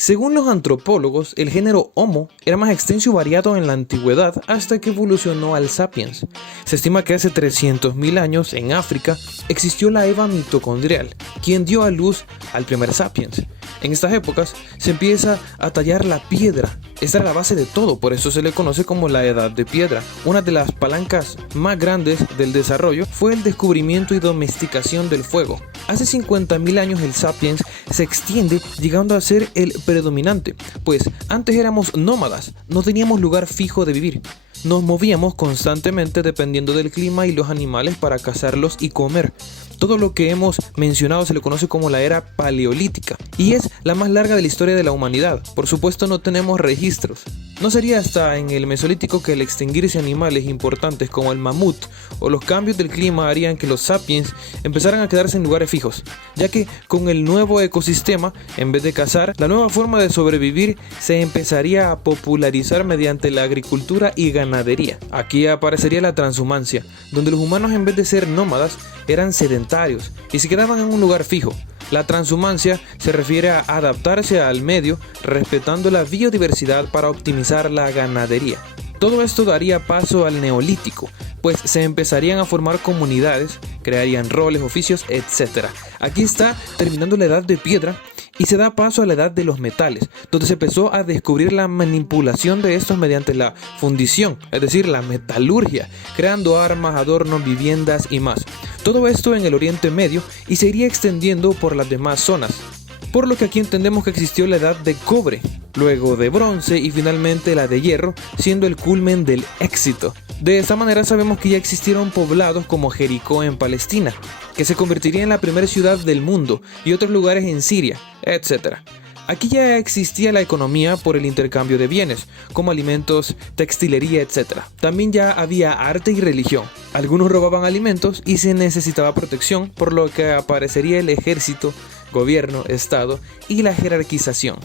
Según los antropólogos, el género Homo era más extenso y variado en la antigüedad hasta que evolucionó al Sapiens. Se estima que hace 300.000 años, en África, existió la Eva mitocondrial, quien dio a luz al primer Sapiens. En estas épocas se empieza a tallar la piedra. Esta era la base de todo, por eso se le conoce como la Edad de Piedra. Una de las palancas más grandes del desarrollo fue el descubrimiento y domesticación del fuego. Hace 50.000 años el Sapiens se extiende llegando a ser el predominante, pues antes éramos nómadas, no teníamos lugar fijo de vivir. Nos movíamos constantemente dependiendo del clima y los animales para cazarlos y comer. Todo lo que hemos mencionado se le conoce como la era paleolítica y es la más larga de la historia de la humanidad. Por supuesto no tenemos registros. No sería hasta en el Mesolítico que el extinguirse animales importantes como el mamut o los cambios del clima harían que los sapiens empezaran a quedarse en lugares fijos, ya que con el nuevo ecosistema, en vez de cazar, la nueva forma de sobrevivir se empezaría a popularizar mediante la agricultura y ganadería. Aquí aparecería la transhumancia, donde los humanos en vez de ser nómadas eran sedentarios y se quedaban en un lugar fijo. La transhumancia se refiere a adaptarse al medio respetando la biodiversidad para optimizar la ganadería. Todo esto daría paso al Neolítico, pues se empezarían a formar comunidades, crearían roles, oficios, etc. Aquí está terminando la Edad de Piedra y se da paso a la Edad de los Metales, donde se empezó a descubrir la manipulación de estos mediante la fundición, es decir, la metalurgia, creando armas, adornos, viviendas y más. Todo esto en el Oriente Medio y se iría extendiendo por las demás zonas. Por lo que aquí entendemos que existió la edad de cobre, luego de bronce y finalmente la de hierro, siendo el culmen del éxito. De esta manera sabemos que ya existieron poblados como Jericó en Palestina, que se convertiría en la primera ciudad del mundo, y otros lugares en Siria, etc. Aquí ya existía la economía por el intercambio de bienes, como alimentos, textilería, etc. También ya había arte y religión. Algunos robaban alimentos y se necesitaba protección, por lo que aparecería el ejército, gobierno, estado y la jerarquización.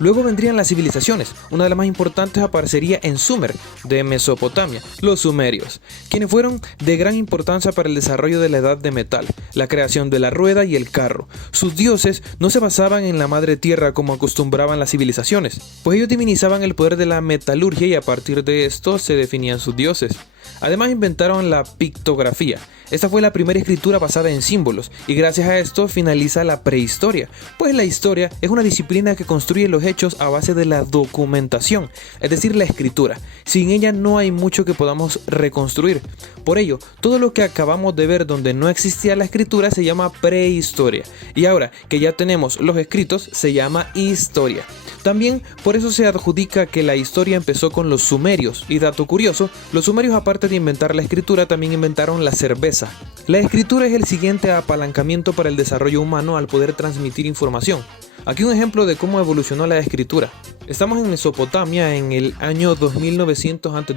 Luego vendrían las civilizaciones. Una de las más importantes aparecería en Sumer, de Mesopotamia, los sumerios, quienes fueron de gran importancia para el desarrollo de la edad de metal, la creación de la rueda y el carro. Sus dioses no se basaban en la madre tierra como acostumbraban las civilizaciones, pues ellos divinizaban el poder de la metalurgia y a partir de esto se definían sus dioses. Además inventaron la pictografía. Esta fue la primera escritura basada en símbolos y gracias a esto finaliza la prehistoria, pues la historia es una disciplina que construye los hechos a base de la documentación, es decir, la escritura. Sin ella no hay mucho que podamos reconstruir. Por ello, todo lo que acabamos de ver donde no existía la escritura se llama prehistoria y ahora que ya tenemos los escritos se llama historia. También por eso se adjudica que la historia empezó con los sumerios. Y dato curioso, los sumerios aparte de inventar la escritura también inventaron la cerveza. La escritura es el siguiente apalancamiento para el desarrollo humano al poder transmitir información. Aquí un ejemplo de cómo evolucionó la escritura. Estamos en Mesopotamia en el año 2900 a.C.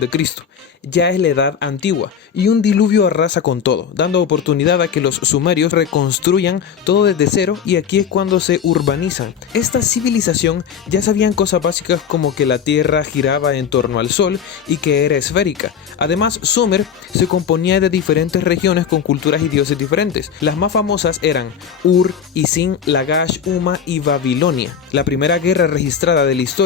Ya es la edad antigua y un diluvio arrasa con todo, dando oportunidad a que los sumerios reconstruyan todo desde cero y aquí es cuando se urbanizan. Esta civilización ya sabían cosas básicas como que la tierra giraba en torno al sol y que era esférica. Además, Sumer se componía de diferentes regiones con culturas y dioses diferentes. Las más famosas eran Ur, Isin, Lagash, Uma y Babilonia. La primera guerra registrada de la historia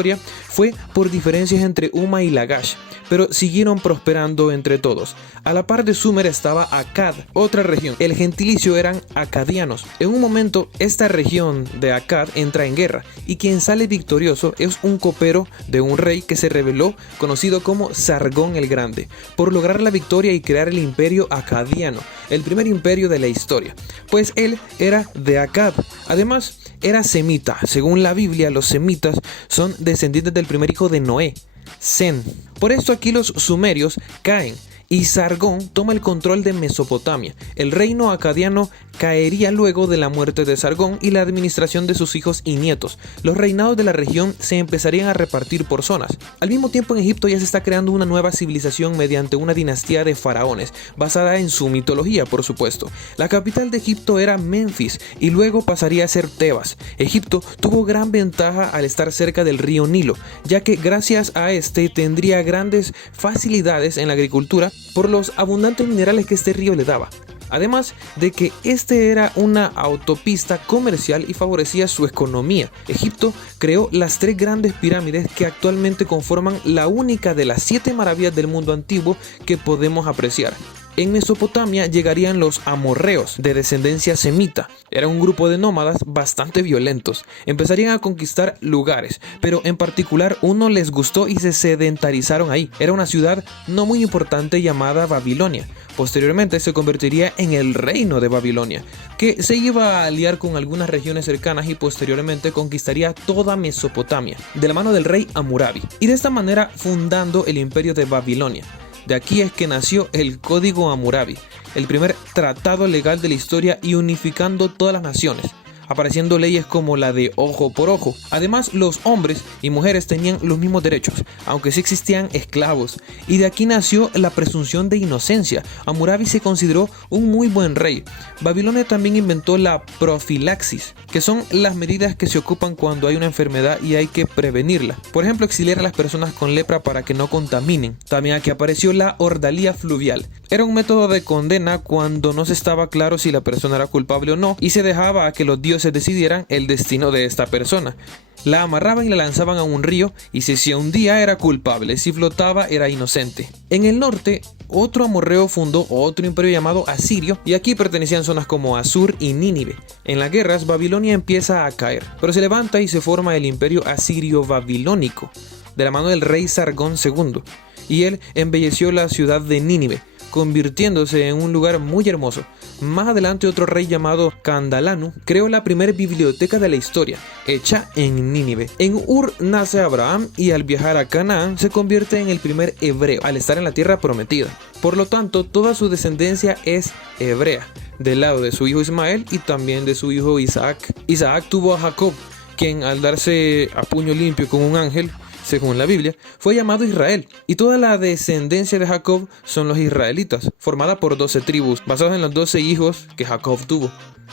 fue por diferencias entre Uma y Lagash, pero siguieron prosperando entre todos. A la par de Sumer estaba Akkad, otra región. El gentilicio eran acadianos. En un momento, esta región de Akkad entra en guerra y quien sale victorioso es un copero de un rey que se rebeló, conocido como Sargón el Grande, por lograr la victoria y crear el imperio acadiano, el primer imperio de la historia, pues él era de Akkad. Además, era semita. Según la Biblia, los semitas son descendientes del primer hijo de Noé, Sem. Por esto aquí los sumerios caen y Sargón toma el control de Mesopotamia. El reino acadiano caería luego de la muerte de Sargón y la administración de sus hijos y nietos. Los reinados de la región se empezarían a repartir por zonas. Al mismo tiempo en Egipto ya se está creando una nueva civilización mediante una dinastía de faraones, basada en su mitología por supuesto. La capital de Egipto era Menfis y luego pasaría a ser Tebas. Egipto tuvo gran ventaja al estar cerca del río Nilo, ya que gracias a este tendría grandes facilidades en la agricultura por los abundantes minerales que este río le daba. Además de que este era una autopista comercial y favorecía su economía. Egipto creó las 3 grandes pirámides que actualmente conforman la única de las 7 maravillas del mundo antiguo que podemos apreciar. En Mesopotamia llegarían los amorreos, de descendencia semita. Era un grupo de nómadas bastante violentos. Empezarían a conquistar lugares, pero en particular uno les gustó y se sedentarizaron ahí. Era una ciudad no muy importante llamada Babilonia. Posteriormente se convertiría en el reino de Babilonia, que se iba a aliar con algunas regiones cercanas y posteriormente conquistaría toda Mesopotamia, de la mano del rey Hammurabi, y de esta manera fundando el imperio de Babilonia. De aquí es que nació el Código Hammurabi, el primer tratado legal de la historia y unificando todas las naciones, apareciendo leyes como la de ojo por ojo. Además, los hombres y mujeres tenían los mismos derechos, aunque sí existían esclavos, y de aquí nació la presunción de inocencia. Hammurabi se consideró un muy buen rey. Babilonia también inventó la profilaxis, que son las medidas que se ocupan cuando hay una enfermedad y hay que prevenirla. Por ejemplo, exiliar a las personas con lepra para que no contaminen. También aquí apareció la ordalía fluvial. Era un método de condena cuando no se estaba claro si la persona era culpable o no, y se dejaba a que los dioses decidieran el destino de esta persona. La amarraban y la lanzaban a un río, y si se hundía era culpable, si flotaba era inocente. En el norte, otro amorreo fundó otro imperio llamado Asirio, y aquí pertenecían zonas como Asur y Nínive. En las guerras, Babilonia empieza a caer, pero se levanta y se forma el imperio asirio-babilónico, de la mano del rey Sargón II, y él embelleció la ciudad de Nínive, convirtiéndose en un lugar muy hermoso. Más adelante otro rey llamado Candalanu creó la primera biblioteca de la historia, hecha en Nínive. En Ur nace Abraham y al viajar a Canaán se convierte en el primer hebreo al estar en la tierra prometida. Por lo tanto, toda su descendencia es hebrea, del lado de su hijo Ismael y también de su hijo Isaac. Isaac tuvo a Jacob, quien al darse a puño limpio con un ángel, según la Biblia, fue llamado Israel, y toda la descendencia de Jacob son los israelitas, formada por 12 tribus, basados en los 12 hijos que Jacob tuvo.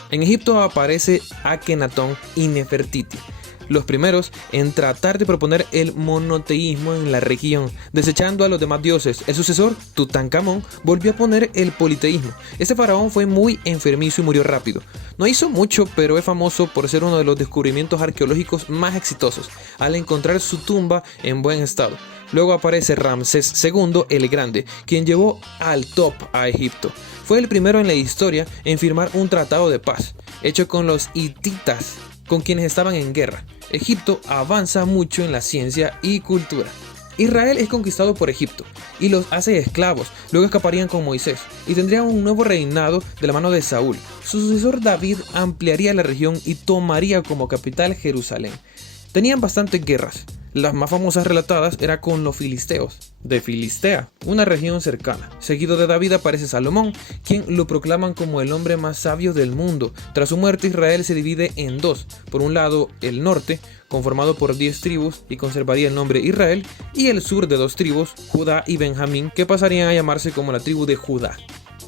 En Egipto aparece Akenatón y Nefertiti, los primeros en tratar de proponer el monoteísmo en la región, desechando a los demás dioses. El sucesor, Tutankamón, volvió a poner el politeísmo. Este faraón fue muy enfermizo y murió rápido. No hizo mucho, pero es famoso por ser uno de los descubrimientos arqueológicos más exitosos, al encontrar su tumba en buen estado. Luego aparece Ramsés II el Grande, quien llevó al top a Egipto. Fue el primero en la historia en firmar un tratado de paz, hecho con los hititas, con quienes estaban en guerra. Egipto avanza mucho en la ciencia y cultura. Israel es conquistado por Egipto y los hace esclavos, luego escaparían con Moisés y tendrían un nuevo reinado de la mano de Saúl. Su sucesor David ampliaría la región y tomaría como capital Jerusalén. Tenían bastantes guerras. Las más famosas relatadas eran con los filisteos, de Filistea, una región cercana. Seguido de David aparece Salomón, quien lo proclaman como el hombre más sabio del mundo. Tras su muerte, Israel se divide en dos. Por un lado, el norte, conformado por 10 tribus y conservaría el nombre Israel, y el sur de 2 tribus, Judá y Benjamín, que pasarían a llamarse como la tribu de Judá.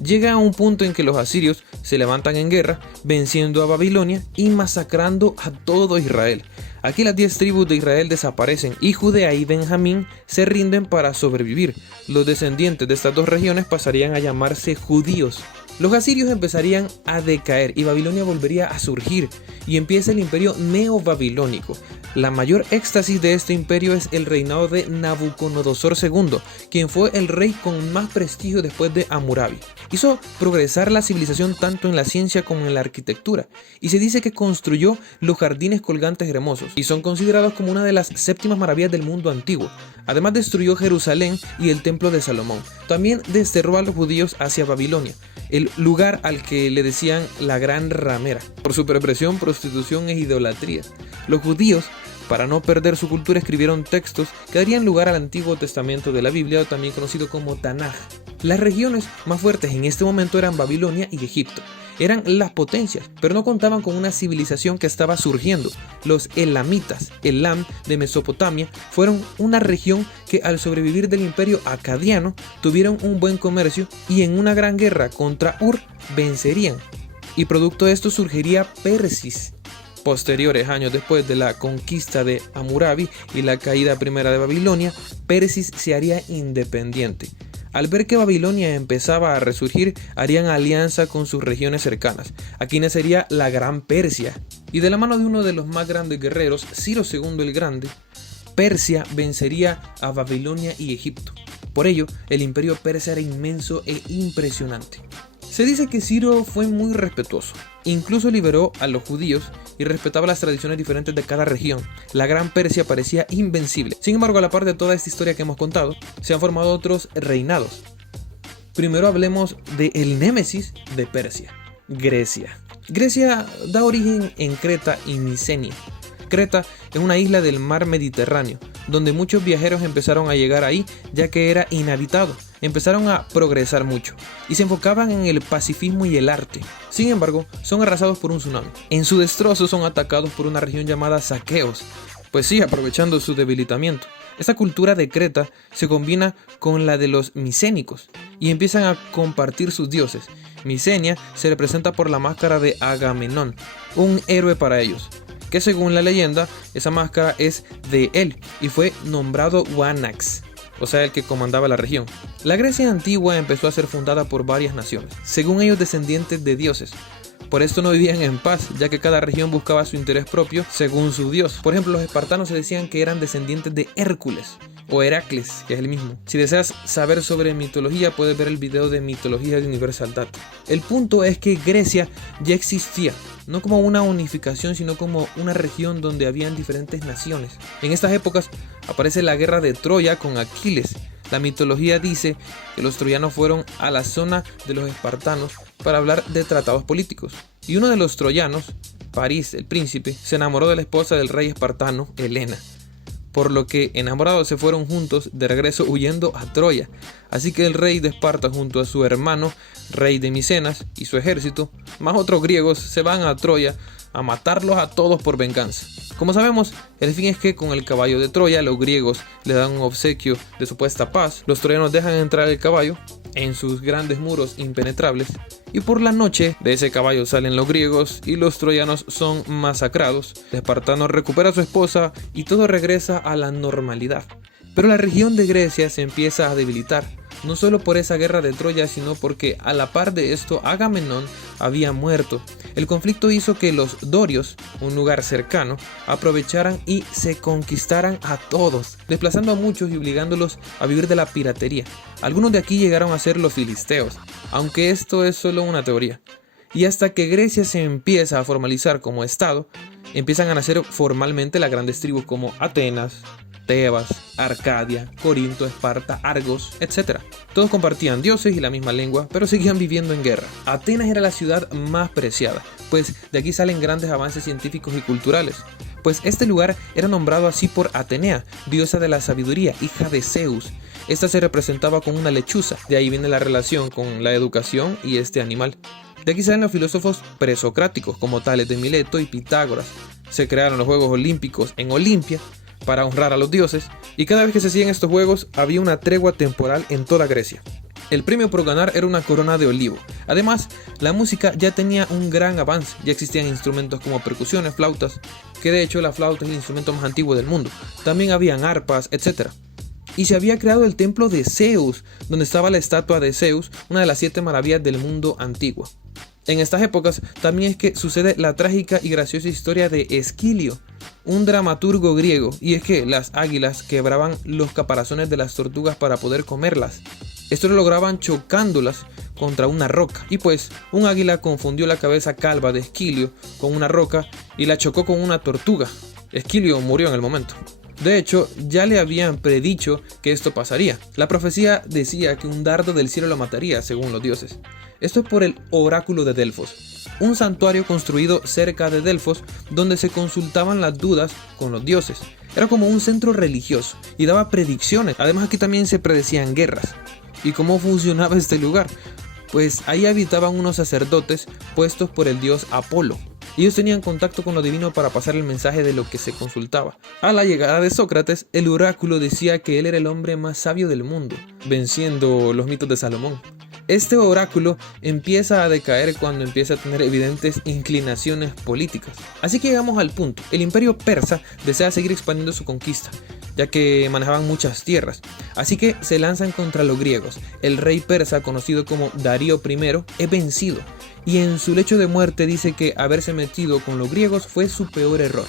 Llega a un punto en que los asirios se levantan en guerra, venciendo a Babilonia y masacrando a todo Israel. Aquí las 10 tribus de Israel desaparecen y Judea y Benjamín se rinden para sobrevivir. Los descendientes de estas dos regiones pasarían a llamarse judíos. Los asirios empezarían a decaer y Babilonia volvería a surgir y empieza el imperio neobabilónico. La mayor éxtasis de este imperio es el reinado de Nabucodonosor II, quien fue el rey con más prestigio después de Hammurabi. Hizo progresar la civilización tanto en la ciencia como en la arquitectura, y se dice que construyó los jardines colgantes hermosos, y son considerados como una de las 7 maravillas del mundo antiguo. Además destruyó Jerusalén y el templo de Salomón. También desterró a los judíos hacia Babilonia, el lugar al que le decían la gran ramera, por su perversión, prostitución e idolatría. Los judíos, para no perder su cultura, escribieron textos que darían lugar al Antiguo Testamento de la Biblia, también conocido como Tanaj. Las regiones más fuertes en este momento eran Babilonia y Egipto. Eran las potencias, pero no contaban con una civilización que estaba surgiendo. Los elamitas, Elam de Mesopotamia, fueron una región que al sobrevivir del imperio acadiano tuvieron un buen comercio y en una gran guerra contra Ur vencerían. Y producto de esto surgiría Persis. Posteriores años después de la conquista de Hammurabi y la caída primera de Babilonia, Persis se haría independiente. Al ver que Babilonia empezaba a resurgir, harían alianza con sus regiones cercanas. Aquí nacería la Gran Persia. Y de la mano de uno de los más grandes guerreros, Ciro II el Grande, Persia vencería a Babilonia y Egipto. Por ello, el imperio persa era inmenso e impresionante. Se dice que Ciro fue muy respetuoso, incluso liberó a los judíos y respetaba las tradiciones diferentes de cada región. La Gran Persia parecía invencible. Sin embargo, a la par de toda esta historia que hemos contado, se han formado otros reinados. Primero hablemos del némesis de Persia, Grecia. Grecia da origen en Creta y Micenia. Creta es una isla del mar Mediterráneo, donde muchos viajeros empezaron a llegar ahí ya que era inhabitado. Empezaron a progresar mucho y se enfocaban en el pacifismo y el arte. Sin embargo, son arrasados por un tsunami. En su destrozo son atacados por una región llamada saqueos, pues sí, aprovechando su debilitamiento. Esta cultura de Creta se combina con la de los micénicos y empiezan a compartir sus dioses. Micenia se representa por la máscara de Agamenón, un héroe para ellos, que según la leyenda, esa máscara es de él y fue nombrado Wanax, o sea, el que comandaba la región. La Grecia antigua empezó a ser fundada por varias naciones, según ellos descendientes de dioses. Por esto no vivían en paz, ya que cada región buscaba su interés propio según su dios. Por ejemplo, los espartanos se decían que eran descendientes de Hércules, o Heracles, que es el mismo. Si deseas saber sobre mitología, puedes ver el video de Mitología de Universal Data. El punto es que Grecia ya existía, no como una unificación, sino como una región donde habían diferentes naciones. En estas épocas aparece la guerra de Troya con Aquiles. La mitología dice que los troyanos fueron a la zona de los espartanos para hablar de tratados políticos. Y uno de los troyanos, París el príncipe, se enamoró de la esposa del rey espartano, Helena. Por lo que enamorados se fueron juntos de regreso huyendo a Troya. Así que el rey de Esparta junto a su hermano, rey de Micenas, y su ejército, más otros griegos, se van a Troya a matarlos a todos por venganza. Como sabemos, el fin es que con el caballo de Troya los griegos le dan un obsequio de supuesta paz, los troyanos dejan entrar el caballo en sus grandes muros impenetrables y por la noche de ese caballo salen los griegos y los troyanos son masacrados. El espartano recupera a su esposa y todo regresa a la normalidad. Pero la región de Grecia se empieza a debilitar, no solo por esa guerra de Troya, sino porque a la par de esto Agamenón había muerto. El conflicto hizo que los dorios, un lugar cercano, aprovecharan y se conquistaran a todos, desplazando a muchos y obligándolos a vivir de la piratería. Algunos de aquí llegaron a ser los filisteos, aunque esto es solo una teoría. Y hasta que Grecia se empieza a formalizar como estado, empiezan a nacer formalmente las grandes tribus como Atenas, Tebas, Arcadia, Corinto, Esparta, Argos, etc. Todos compartían dioses y la misma lengua, pero seguían viviendo en guerra. Atenas era la ciudad más preciada, pues de aquí salen grandes avances científicos y culturales. Pues este lugar era nombrado así por Atenea, diosa de la sabiduría, hija de Zeus. Esta se representaba con una lechuza, de ahí viene la relación con la educación y este animal. De aquí salen los filósofos presocráticos, como Tales de Mileto y Pitágoras. Se crearon los Juegos Olímpicos en Olimpia, para honrar a los dioses, y cada vez que se hacían estos juegos había una tregua temporal en toda Grecia. El premio por ganar era una corona de olivo. Además, la música ya tenía un gran avance, ya existían instrumentos como percusiones, flautas, que de hecho la flauta es el instrumento más antiguo del mundo. También habían arpas, etc. Y se había creado el templo de Zeus, donde estaba la estatua de Zeus, una de las 7 maravillas del mundo antiguo. En estas épocas también es que sucede la trágica y graciosa historia de Esquilio, un dramaturgo griego, y es que las águilas quebraban los caparazones de las tortugas para poder comerlas. Esto lo lograban chocándolas contra una roca, y pues un águila confundió la cabeza calva de Esquilio con una roca y la chocó con una tortuga. Esquilio murió en el momento. De hecho, ya le habían predicho que esto pasaría. La profecía decía que un dardo del cielo lo mataría, según los dioses. Esto es por el oráculo de Delfos, un santuario construido cerca de Delfos donde se consultaban las dudas con los dioses. Era como un centro religioso y daba predicciones. Además, aquí también se predecían guerras. ¿Y cómo funcionaba este lugar? Pues ahí habitaban unos sacerdotes puestos por el dios Apolo. Ellos tenían contacto con lo divino para pasar el mensaje de lo que se consultaba. A la llegada de Sócrates, el oráculo decía que él era el hombre más sabio del mundo, venciendo los mitos de Salomón. Este oráculo empieza a decaer cuando empieza a tener evidentes inclinaciones políticas. Así que llegamos al punto. El imperio persa desea seguir expandiendo su conquista. ya que manejaban muchas tierras. Así que se lanzan contra los griegos. El rey persa, conocido como Darío I, es vencido, y en su lecho de muerte dice que haberse metido con los griegos fue su peor error,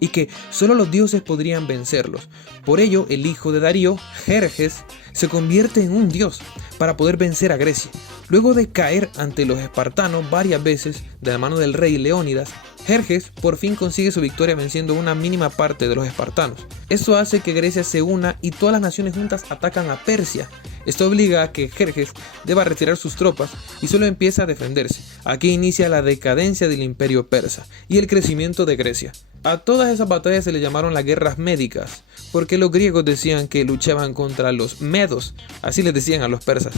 y que solo los dioses podrían vencerlos. Por ello, el hijo de Darío, Jerjes, se convierte en un dios para poder vencer a Grecia. Luego de caer ante los espartanos varias veces de la mano del rey Leónidas, Jerjes por fin consigue su victoria venciendo una mínima parte de los espartanos. Esto hace que Grecia se una y todas las naciones juntas atacan a Persia. Esto obliga a que Jerjes deba retirar sus tropas y solo empieza a defenderse. Aquí inicia la decadencia del imperio persa y el crecimiento de Grecia. A todas esas batallas se le llamaron las guerras médicas, porque los griegos decían que luchaban contra los medos, así les decían a los persas.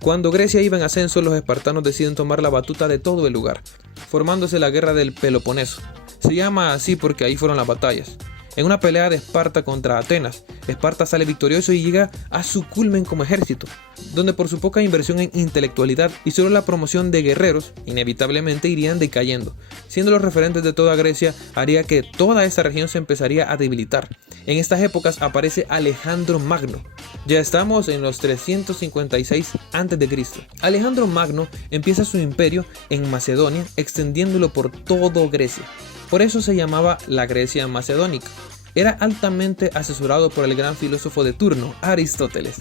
Cuando Grecia iba en ascenso, los espartanos deciden tomar la batuta de todo el lugar, formándose la guerra del Peloponeso. Se llama así porque ahí fueron las batallas. En una pelea de Esparta contra Atenas, Esparta sale victorioso y llega a su culmen como ejército, donde por su poca inversión en intelectualidad y solo la promoción de guerreros, inevitablemente irían decayendo. Siendo los referentes de toda Grecia, haría que toda esa región se empezaría a debilitar. En estas épocas aparece Alejandro Magno. Ya estamos en los 356 a.C. Alejandro Magno empieza su imperio en Macedonia, extendiéndolo por todo Grecia. Por eso se llamaba la Grecia Macedónica. Era altamente asesorado por el gran filósofo de turno, Aristóteles.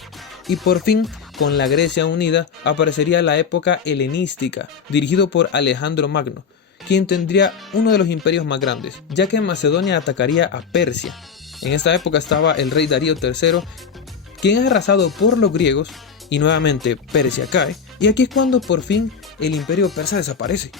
Y por fin, con la Grecia unida, aparecería la época helenística, dirigido por Alejandro Magno, quien tendría uno de los imperios más grandes, ya que Macedonia atacaría a Persia. En esta época estaba el rey Darío III, quien es arrasado por los griegos, y nuevamente Persia cae, y aquí es cuando por fin el imperio persa desaparece.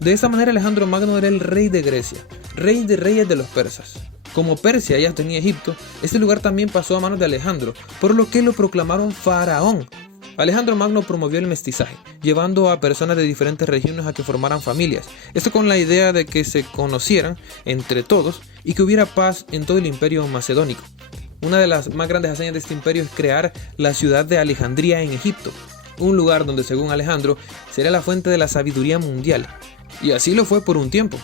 De esta manera Alejandro Magno era el rey de Grecia, rey de reyes de los persas. Como Persia ya tenía Egipto, este lugar también pasó a manos de Alejandro, por lo que lo proclamaron faraón. Alejandro Magno promovió el mestizaje, llevando a personas de diferentes regiones a que formaran familias, esto con la idea de que se conocieran entre todos y que hubiera paz en todo el imperio macedónico. Una de las más grandes hazañas de este imperio es crear la ciudad de Alejandría en Egipto, un lugar donde según Alejandro sería la fuente de la sabiduría mundial. Y así lo fue por un tiempo.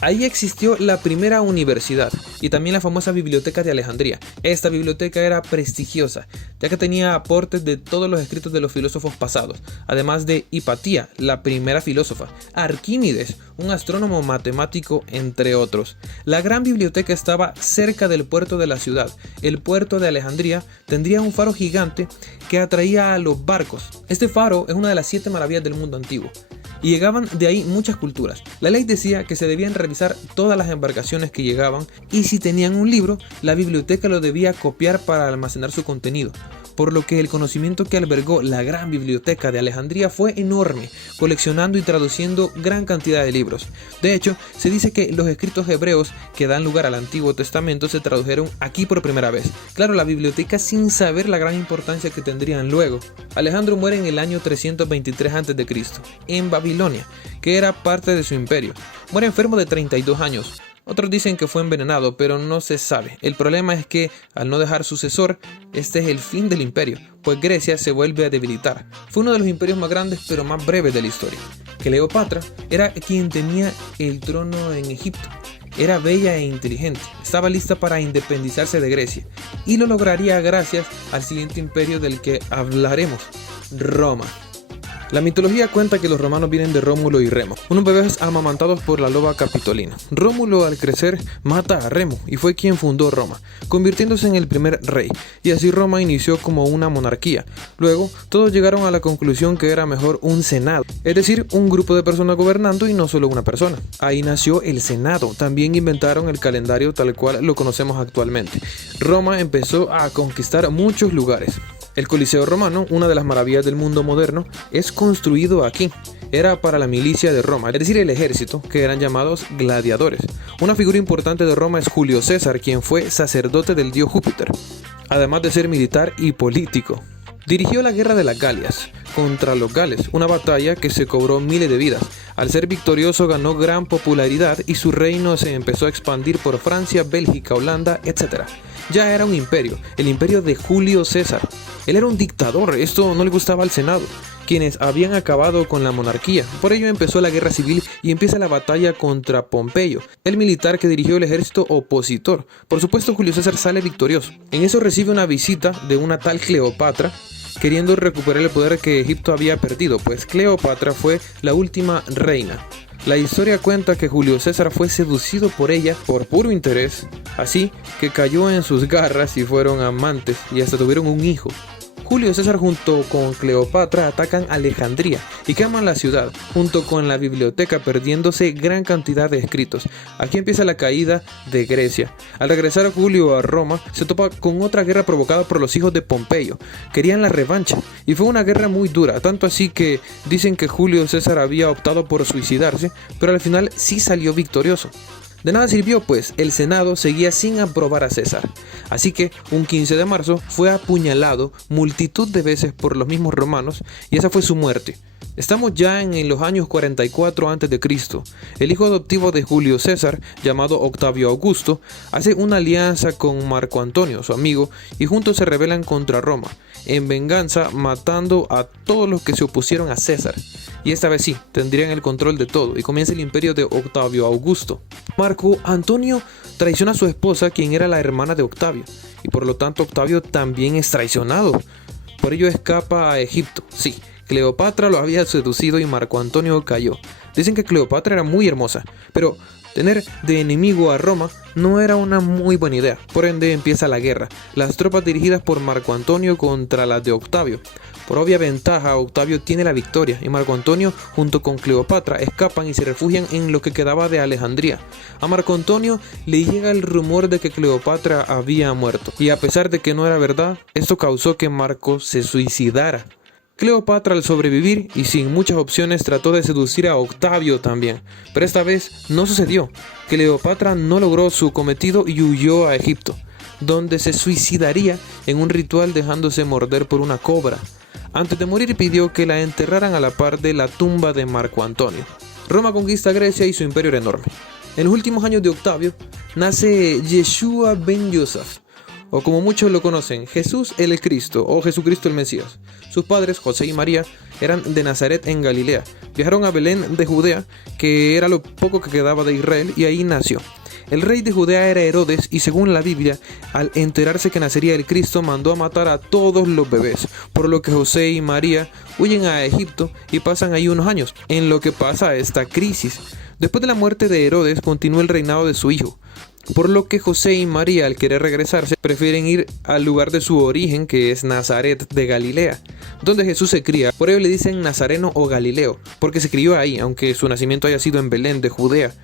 Ahí existió la primera universidad y también la famosa biblioteca de Alejandría. Esta biblioteca era prestigiosa, ya que tenía aportes de todos los escritos de los filósofos pasados, además de Hipatía, la primera filósofa, Arquímedes, un astrónomo matemático, entre otros. La gran biblioteca estaba cerca del puerto de la ciudad. El puerto de Alejandría tendría un faro gigante que atraía a los barcos. Este faro es una de las 7 maravillas del mundo antiguo. Y llegaban de ahí muchas culturas. La ley decía que se debían revisar todas las embarcaciones que llegaban y si tenían un libro, la biblioteca lo debía copiar para almacenar su contenido. Por lo que el conocimiento que albergó la gran biblioteca de Alejandría fue enorme, coleccionando y traduciendo gran cantidad de libros. De hecho, se dice que los escritos hebreos que dan lugar al Antiguo Testamento se tradujeron aquí por primera vez. Claro, la biblioteca sin saber la gran importancia que tendrían luego. Alejandro muere en el año 323 a.C., en Babilonia, que era parte de su imperio. Muere enfermo de 32 años. Otros dicen que fue envenenado, pero no se sabe. El problema es que, al no dejar sucesor, este es el fin del imperio, pues Grecia se vuelve a debilitar. Fue uno de los imperios más grandes, pero más breves de la historia. Cleopatra era quien tenía el trono en Egipto. Era bella e inteligente, estaba lista para independizarse de Grecia, y lo lograría gracias al siguiente imperio del que hablaremos, Roma. La mitología cuenta que los romanos vienen de Rómulo y Remo, unos bebés amamantados por la loba Capitolina. Rómulo al crecer mata a Remo y fue quien fundó Roma, convirtiéndose en el primer rey, y así Roma inició como una monarquía. Luego, todos llegaron a la conclusión que era mejor un senado, es decir, un grupo de personas gobernando y no solo una persona. Ahí nació el Senado, también inventaron el calendario tal cual lo conocemos actualmente. Roma empezó a conquistar muchos lugares. El Coliseo romano, una de las maravillas del mundo moderno, es construido aquí. Era para la milicia de Roma, es decir, el ejército, que eran llamados gladiadores. Una figura importante de Roma es Julio César, quien fue sacerdote del dios Júpiter, además de ser militar y político. Dirigió la guerra de las Galias contra los gales, una batalla que se cobró miles de vidas. Al ser victorioso ganó gran popularidad y su reino se empezó a expandir por Francia, Bélgica, Holanda, etc. ya era un imperio, el imperio de Julio César. Él era un dictador, esto no le gustaba al Senado, quienes habían acabado con la monarquía. Por ello empezó la guerra civil y empieza la batalla contra Pompeyo, el militar que dirigió el ejército opositor. Por supuesto, Julio César sale victorioso. En eso recibe una visita de una tal Cleopatra, queriendo recuperar el poder que Egipto había perdido, pues Cleopatra fue la última reina. La historia cuenta que Julio César fue seducido por ella por puro interés, así que cayó en sus garras y fueron amantes y hasta tuvieron un hijo. Julio César junto con Cleopatra atacan Alejandría y queman la ciudad, junto con la biblioteca, perdiéndose gran cantidad de escritos. Aquí empieza la caída de Grecia. Al regresar Julio a Roma, se topa con otra guerra provocada por los hijos de Pompeyo. Querían la revancha, y fue una guerra muy dura, tanto así que dicen que Julio César había optado por suicidarse, pero al final sí salió victorioso. De nada sirvió, pues el Senado seguía sin aprobar a César, así que un 15 de marzo fue apuñalado multitud de veces por los mismos romanos y esa fue su muerte. Estamos ya en los años 44 a.C. El hijo adoptivo de Julio César, llamado Octavio Augusto, hace una alianza con Marco Antonio, su amigo, y juntos se rebelan contra Roma, en venganza matando a todos los que se opusieron a César. Y esta vez sí, tendrían el control de todo y comienza el imperio de Octavio Augusto. Marco Antonio traiciona a su esposa, quien era la hermana de Octavio, y por lo tanto Octavio también es traicionado. Por ello escapa a Egipto. Sí, Cleopatra lo había seducido y Marco Antonio cayó. Dicen que Cleopatra era muy hermosa, pero tener de enemigo a Roma no era una muy buena idea. Por ende empieza la guerra, las tropas dirigidas por Marco Antonio contra las de Octavio. Por obvia ventaja, Octavio tiene la victoria y Marco Antonio junto con Cleopatra escapan y se refugian en lo que quedaba de Alejandría. A Marco Antonio le llega el rumor de que Cleopatra había muerto, y a pesar de que no era verdad, esto causó que Marco se suicidara. Cleopatra, al sobrevivir y sin muchas opciones, trató de seducir a Octavio también, pero esta vez no sucedió. Cleopatra no logró su cometido y huyó a Egipto, donde se suicidaría en un ritual dejándose morder por una cobra. Antes de morir pidió que la enterraran a la par de la tumba de Marco Antonio. Roma conquista Grecia y su imperio era enorme. En los últimos años de Octavio nace Yeshua ben Yosef, o como muchos lo conocen, Jesús el Cristo o Jesucristo el Mesías. Sus padres, José y María, eran de Nazaret en Galilea. Viajaron a Belén de Judea, que era lo poco que quedaba de Israel, y ahí nació. El rey de Judea era Herodes y según la Biblia, al enterarse que nacería el Cristo, mandó a matar a todos los bebés, por lo que José y María huyen a Egipto y pasan ahí unos años, en lo que pasa esta crisis. Después de la muerte de Herodes, continúa el reinado de su hijo, por lo que José y María, al querer regresarse, prefieren ir al lugar de su origen, que es Nazaret de Galilea, donde Jesús se cría. Por ello le dicen Nazareno o Galileo, porque se crió ahí, aunque su nacimiento haya sido en Belén de Judea.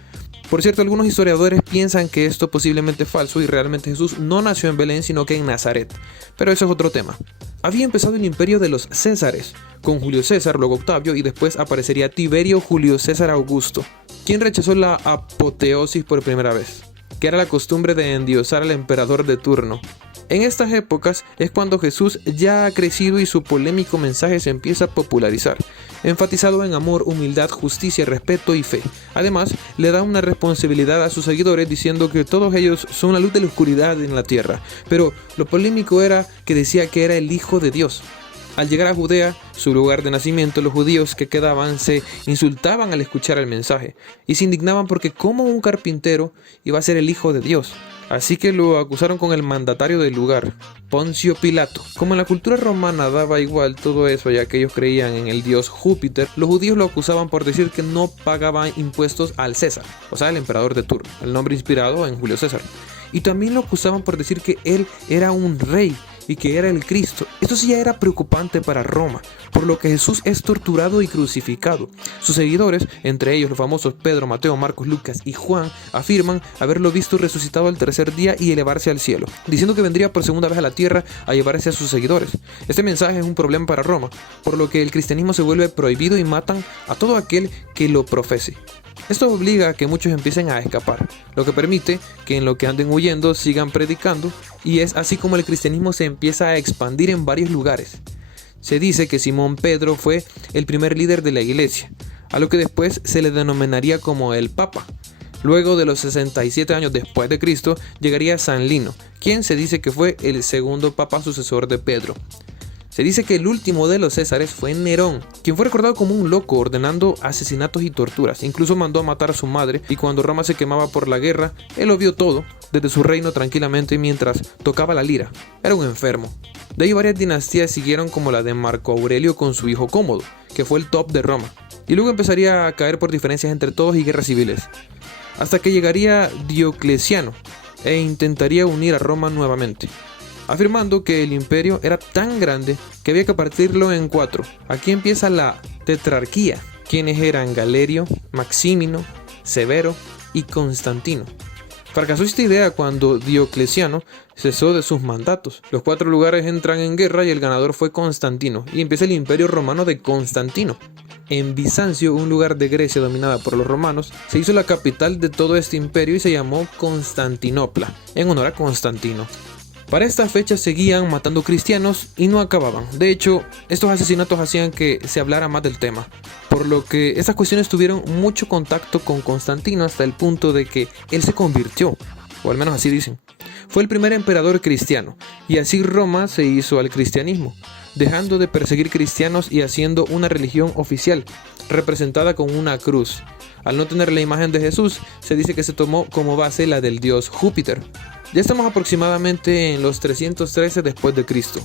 Por cierto, algunos historiadores piensan que esto posiblemente es falso y realmente Jesús no nació en Belén, sino que en Nazaret. Pero eso es otro tema. Había empezado el imperio de los Césares, con Julio César, luego Octavio y después aparecería Tiberio Julio César Augusto, quien rechazó la apoteosis por primera vez, que era la costumbre de endiosar al emperador de turno. En estas épocas es cuando Jesús ya ha crecido y su polémico mensaje se empieza a popularizar, enfatizado en amor, humildad, justicia, respeto y fe. Además, le da una responsabilidad a sus seguidores diciendo que todos ellos son la luz de la oscuridad en la tierra. Pero lo polémico era que decía que era el Hijo de Dios. Al llegar a Judea, su lugar de nacimiento, los judíos que quedaban se insultaban al escuchar el mensaje y se indignaban porque como un carpintero iba a ser el Hijo de Dios. Así que lo acusaron con el mandatario del lugar, Poncio Pilato. Como en la cultura romana daba igual todo eso ya que ellos creían en el dios Júpiter, los judíos lo acusaban por decir que no pagaban impuestos al César, o sea, el emperador de turno, el nombre inspirado en Julio César. Y también lo acusaban por decir que él era un rey y que era el Cristo. Esto sí ya era preocupante para Roma, por lo que Jesús es torturado y crucificado. Sus seguidores, entre ellos los famosos Pedro, Mateo, Marcos, Lucas y Juan, afirman haberlo visto resucitado al tercer día y elevarse al cielo, diciendo que vendría por segunda vez a la tierra a llevarse a sus seguidores. Este mensaje es un problema para Roma, por lo que el cristianismo se vuelve prohibido y matan a todo aquel que lo profese. Esto obliga a que muchos empiecen a escapar, lo que permite que en lo que anden huyendo sigan predicando, y es así como el cristianismo se empieza a expandir en varios lugares. Se dice que Simón Pedro fue el primer líder de la iglesia, a lo que después se le denominaría como el Papa. Luego de los 67 años después de Cristo, llegaría San Lino, quien se dice que fue el segundo papa sucesor de Pedro. Se dice que el último de los Césares fue Nerón, quien fue recordado como un loco ordenando asesinatos y torturas. Incluso mandó a matar a su madre, y cuando Roma se quemaba por la guerra, él lo vio todo desde su reino tranquilamente mientras tocaba la lira. Era un enfermo. De ahí varias dinastías siguieron, como la de Marco Aurelio con su hijo Cómodo, que fue el top de Roma. Y luego empezaría a caer por diferencias entre todos y guerras civiles. Hasta que llegaría Diocleciano e intentaría unir a Roma nuevamente, afirmando que el imperio era tan grande que había que partirlo en 4. Aquí empieza la tetrarquía, quienes eran Galerio, Maximino, Severo y Constantino. Fracasó esta idea cuando Diocleciano cesó de sus mandatos. Los 4 lugares entran en guerra y el ganador fue Constantino, y empieza el imperio romano de Constantino. En Bizancio, un lugar de Grecia dominada por los romanos, se hizo la capital de todo este imperio y se llamó Constantinopla, en honor a Constantino. Para esta fecha seguían matando cristianos y no acababan. De hecho, estos asesinatos hacían que se hablara más del tema, por lo que estas cuestiones tuvieron mucho contacto con Constantino hasta el punto de que él se convirtió, o al menos así dicen. Fue el primer emperador cristiano, y así Roma se hizo al cristianismo, dejando de perseguir cristianos y haciendo una religión oficial, representada con una cruz. Al no tener la imagen de Jesús, se dice que se tomó como base la del dios Júpiter. Ya estamos aproximadamente en los 313 después de Cristo,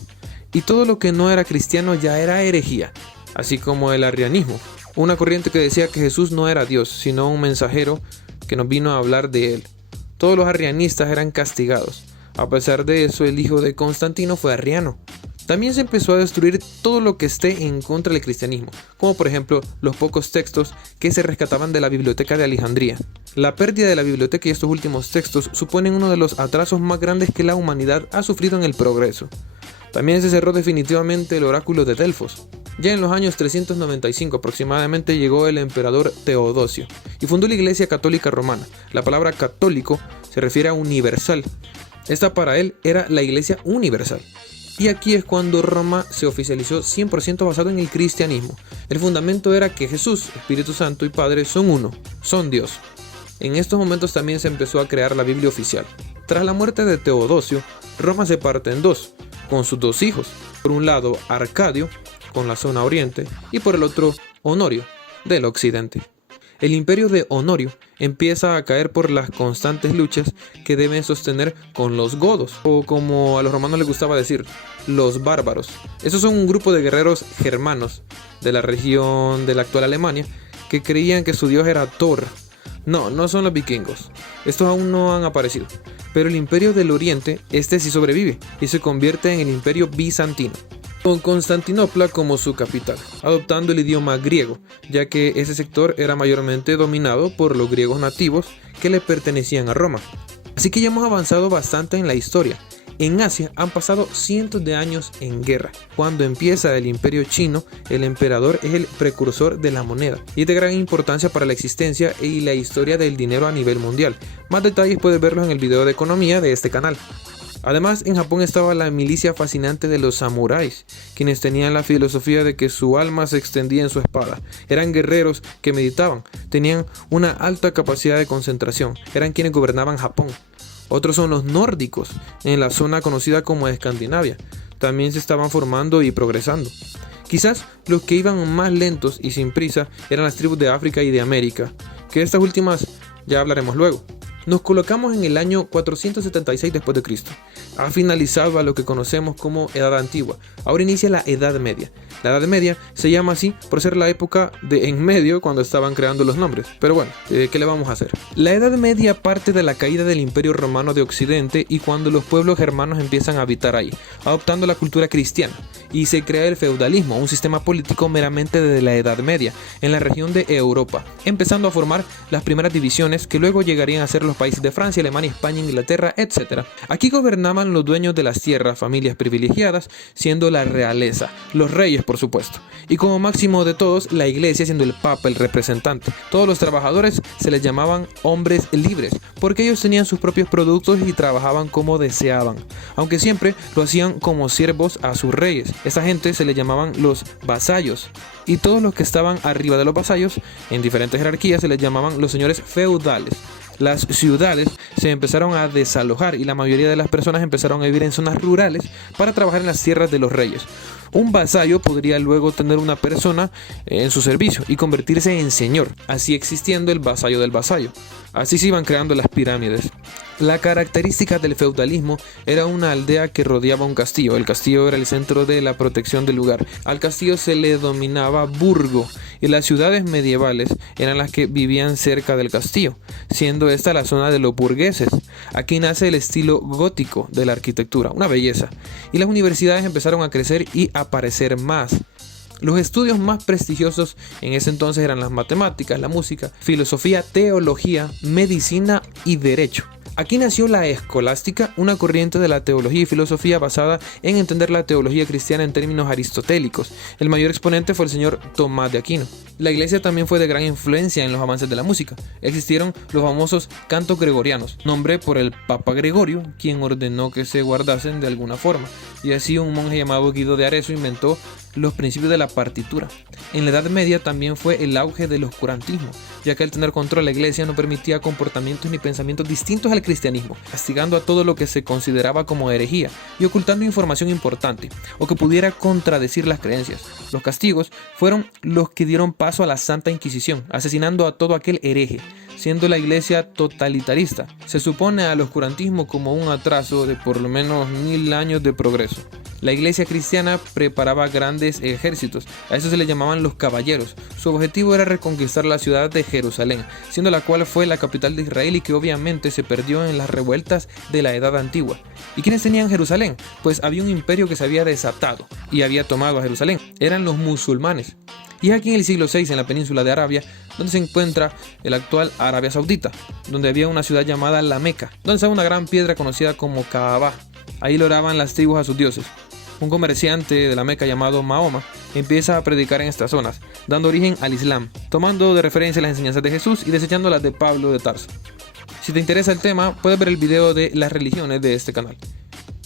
y todo lo que no era cristiano ya era herejía, así como el arrianismo, una corriente que decía que Jesús no era Dios, sino un mensajero que nos vino a hablar de él. Todos los arrianistas eran castigados. A pesar de eso, el hijo de Constantino fue arriano. También se empezó a destruir todo lo que esté en contra del cristianismo, como por ejemplo los pocos textos que se rescataban de la biblioteca de Alejandría. La pérdida de la biblioteca y estos últimos textos suponen uno de los atrasos más grandes que la humanidad ha sufrido en el progreso. También se cerró definitivamente el oráculo de Delfos. Ya en los años 395 aproximadamente llegó el emperador Teodosio y fundó la Iglesia Católica Romana. La palabra católico se refiere a universal. Esta para él era la Iglesia universal. Y aquí es cuando Roma se oficializó 100% basado en el cristianismo. El fundamento era que Jesús, Espíritu Santo y Padre son uno, son Dios. En estos momentos también se empezó a crear la Biblia oficial. Tras la muerte de Teodosio, Roma se parte en 2, con sus 2 hijos. Por un lado Arcadio, con la zona oriente, y por el otro Honorio, del occidente. El imperio de Honorio empieza a caer por las constantes luchas que deben sostener con los godos, o como a los romanos les gustaba decir, los bárbaros. Esos son un grupo de guerreros germanos de la región de la actual Alemania que creían que su dios era Thor. No son los vikingos. Estos aún no han aparecido. Pero el imperio del oriente, este sí sobrevive y se convierte en el imperio bizantino, con Constantinopla como su capital, adoptando el idioma griego, ya que ese sector era mayormente dominado por los griegos nativos que le pertenecían a Roma. Así que ya hemos avanzado bastante en la historia. En Asia han pasado cientos de años en guerra. Cuando empieza el imperio chino, el emperador es el precursor de la moneda y es de gran importancia para la existencia y la historia del dinero a nivel mundial. Más detalles puedes verlos en el video de economía de este canal. Además, en Japón estaba la milicia fascinante de los samuráis, quienes tenían la filosofía de que su alma se extendía en su espada. Eran guerreros que meditaban, tenían una alta capacidad de concentración, eran quienes gobernaban Japón. Otros son los nórdicos, en la zona conocida como Escandinavia. También se estaban formando y progresando. Quizás los que iban más lentos y sin prisa eran las tribus de África y de América, que estas últimas ya hablaremos luego. Nos colocamos en el año 476 después de Cristo. Ha finalizado a lo que conocemos como Edad Antigua. Ahora inicia la Edad Media. La Edad Media se llama así por ser la época de en medio cuando estaban creando los nombres. Pero bueno, ¿qué le vamos a hacer? La Edad Media parte de la caída del Imperio Romano de Occidente y cuando los pueblos germanos empiezan a habitar ahí, adoptando la cultura cristiana. Y se crea el feudalismo, un sistema político meramente de la Edad Media, en la región de Europa, empezando a formar las primeras divisiones que luego llegarían a ser los países de Francia, Alemania, España, Inglaterra, etc. Aquí gobernaban los dueños de las tierras, familias privilegiadas, siendo la realeza, los reyes por supuesto, y como máximo de todos, la iglesia siendo el papa el representante. Todos los trabajadores se les llamaban hombres libres, porque ellos tenían sus propios productos y trabajaban como deseaban, aunque siempre lo hacían como siervos a sus reyes. Esa gente se les llamaban los vasallos, y todos los que estaban arriba de los vasallos, en diferentes jerarquías, se les llamaban los señores feudales. Las ciudades se empezaron a desalojar y la mayoría de las personas empezaron a vivir en zonas rurales para trabajar en las tierras de los reyes. Un vasallo podría luego tener una persona en su servicio y convertirse en señor, así existiendo el vasallo del vasallo. Así se iban creando las pirámides. La característica del feudalismo era una aldea que rodeaba un castillo. El castillo era el centro de la protección del lugar. Al castillo se le denominaba burgo y las ciudades medievales eran las que vivían cerca del castillo, siendo esta la zona de los burgueses. Aquí nace el estilo gótico de la arquitectura, una belleza. Y las universidades empezaron a crecer y aparecer más. Los estudios más prestigiosos en ese entonces eran las matemáticas, la música, filosofía, teología, medicina y derecho. Aquí nació la escolástica, una corriente de la teología y filosofía basada en entender la teología cristiana en términos aristotélicos. El mayor exponente fue el señor Tomás de Aquino. La iglesia también fue de gran influencia en los avances de la música. Existieron los famosos cantos gregorianos, nombre por el Papa Gregorio, quien ordenó que se guardasen de alguna forma. Y así un monje llamado Guido de Arezzo inventó los principios de la partitura. En la Edad Media también fue el auge del oscurantismo, ya que al tener control la iglesia no permitía comportamientos ni pensamientos distintos al cristianismo, castigando a todo lo que se consideraba como herejía y ocultando información importante o que pudiera contradecir las creencias. Los castigos fueron los que dieron paso a la Santa Inquisición, asesinando a todo aquel hereje, siendo la iglesia totalitarista. Se supone al oscurantismo como un atraso de por lo menos 1000 años de progreso. La iglesia cristiana preparaba grandes ejércitos, a eso se le llamaban los caballeros. Su objetivo era reconquistar la ciudad de Jerusalén, siendo la cual fue la capital de Israel y que obviamente se perdió en las revueltas de la Edad Antigua. ¿Y quiénes tenían Jerusalén? Pues había un imperio que se había desatado y había tomado a Jerusalén. Eran los musulmanes. Y es aquí en el siglo VI, en la península de Arabia, donde se encuentra el actual Arabia Saudita, donde había una ciudad llamada La Meca, donde estaba una gran piedra conocida como Kaaba. Ahí lo oraban las tribus a sus dioses. Un comerciante de la Meca llamado Mahoma empieza a predicar en estas zonas, dando origen al Islam, tomando de referencia las enseñanzas de Jesús y desechando las de Pablo de Tarso. Si te interesa el tema, puedes ver el video de las religiones de este canal.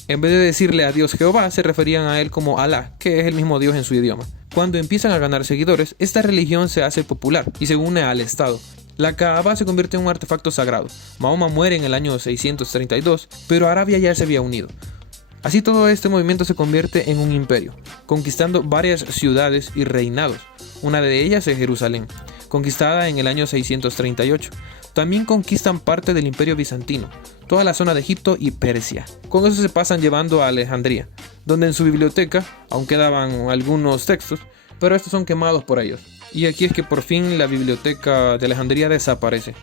En vez de decirle a Dios Jehová, se referían a él como Alá, que es el mismo Dios en su idioma. Cuando empiezan a ganar seguidores, esta religión se hace popular y se une al Estado. La Kaaba se convierte en un artefacto sagrado. Mahoma muere en el año 632, pero Arabia ya se había unido. Así todo este movimiento se convierte en un imperio, conquistando varias ciudades y reinados. Una de ellas es Jerusalén, conquistada en el año 638. También conquistan parte del imperio bizantino, toda la zona de Egipto y Persia. Con eso se pasan llevando a Alejandría, donde en su biblioteca aún quedaban algunos textos, pero estos son quemados por ellos. Y aquí es que por fin la biblioteca de Alejandría desaparece.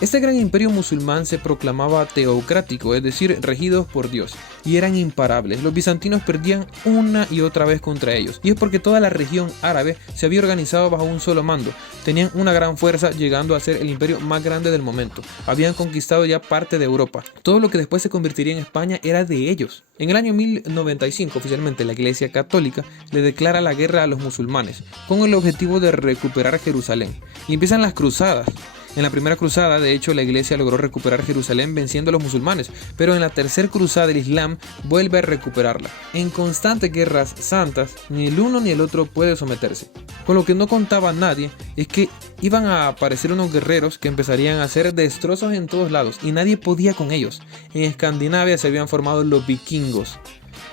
Este gran imperio musulmán se proclamaba teocrático, es decir, regidos por Dios, y eran imparables. Los bizantinos perdían una y otra vez contra ellos, y es porque toda la región árabe se había organizado bajo un solo mando. Tenían una gran fuerza, llegando a ser el imperio más grande del momento. Habían conquistado ya parte de Europa. Todo lo que después se convertiría en España era de ellos. En el año 1095, oficialmente la Iglesia Católica le declara la guerra a los musulmanes, con el objetivo de recuperar Jerusalén. Y empiezan las cruzadas. En la primera cruzada, de hecho, la iglesia logró recuperar Jerusalén venciendo a los musulmanes, pero en la tercera cruzada el Islam vuelve a recuperarla. En constantes guerras santas, ni el uno ni el otro puede someterse. Con lo que no contaba nadie es que iban a aparecer unos guerreros que empezarían a hacer destrozos en todos lados y nadie podía con ellos. En Escandinavia se habían formado los vikingos.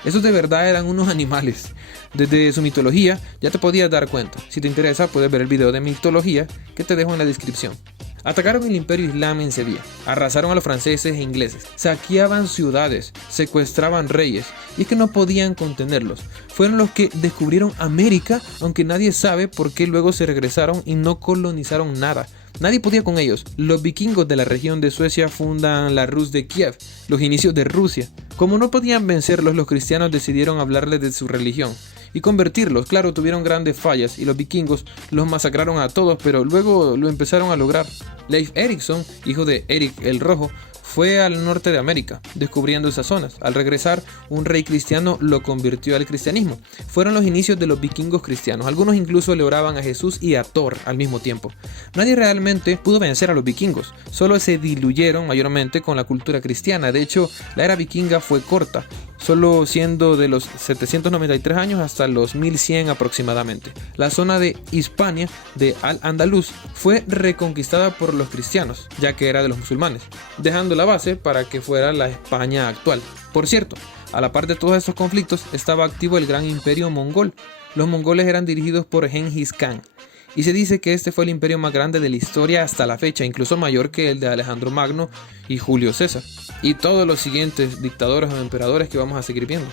Esos de verdad eran unos animales. Desde su mitología ya te podías dar cuenta. Si te interesa puedes ver el video de mitología que te dejo en la descripción. Atacaron el imperio islam en Sevilla, arrasaron a los franceses e ingleses, saqueaban ciudades, secuestraban reyes, y es que no podían contenerlos. Fueron los que descubrieron América, aunque nadie sabe por qué luego se regresaron y no colonizaron nada. Nadie podía con ellos. Los vikingos de la región de Suecia fundan la Rus de Kiev, los inicios de Rusia. Como no podían vencerlos, los cristianos decidieron hablarles de su religión y convertirlos. Claro, tuvieron grandes fallas y los vikingos los masacraron a todos, pero luego lo empezaron a lograr. Leif Erikson, hijo de Erik el Rojo, fue al norte de América, descubriendo esas zonas. Al regresar, un rey cristiano lo convirtió al cristianismo. Fueron los inicios de los vikingos cristianos. Algunos incluso le oraban a Jesús y a Thor al mismo tiempo. Nadie realmente pudo vencer a los vikingos. Solo se diluyeron mayormente con la cultura cristiana. De hecho, la era vikinga fue corta. solo siendo de los 793 años hasta los 1100 aproximadamente. La zona de Hispania de Al-Andalus fue reconquistada por los cristianos, ya que era de los musulmanes, dejando la base para que fuera la España actual. Por cierto, a la par de todos estos conflictos estaba activo el gran imperio mongol. Los mongoles eran dirigidos por Genghis Khan, y se dice que este fue el imperio más grande de la historia hasta la fecha, incluso mayor que el de Alejandro Magno y Julio César, y todos los siguientes dictadores o emperadores que vamos a seguir viendo.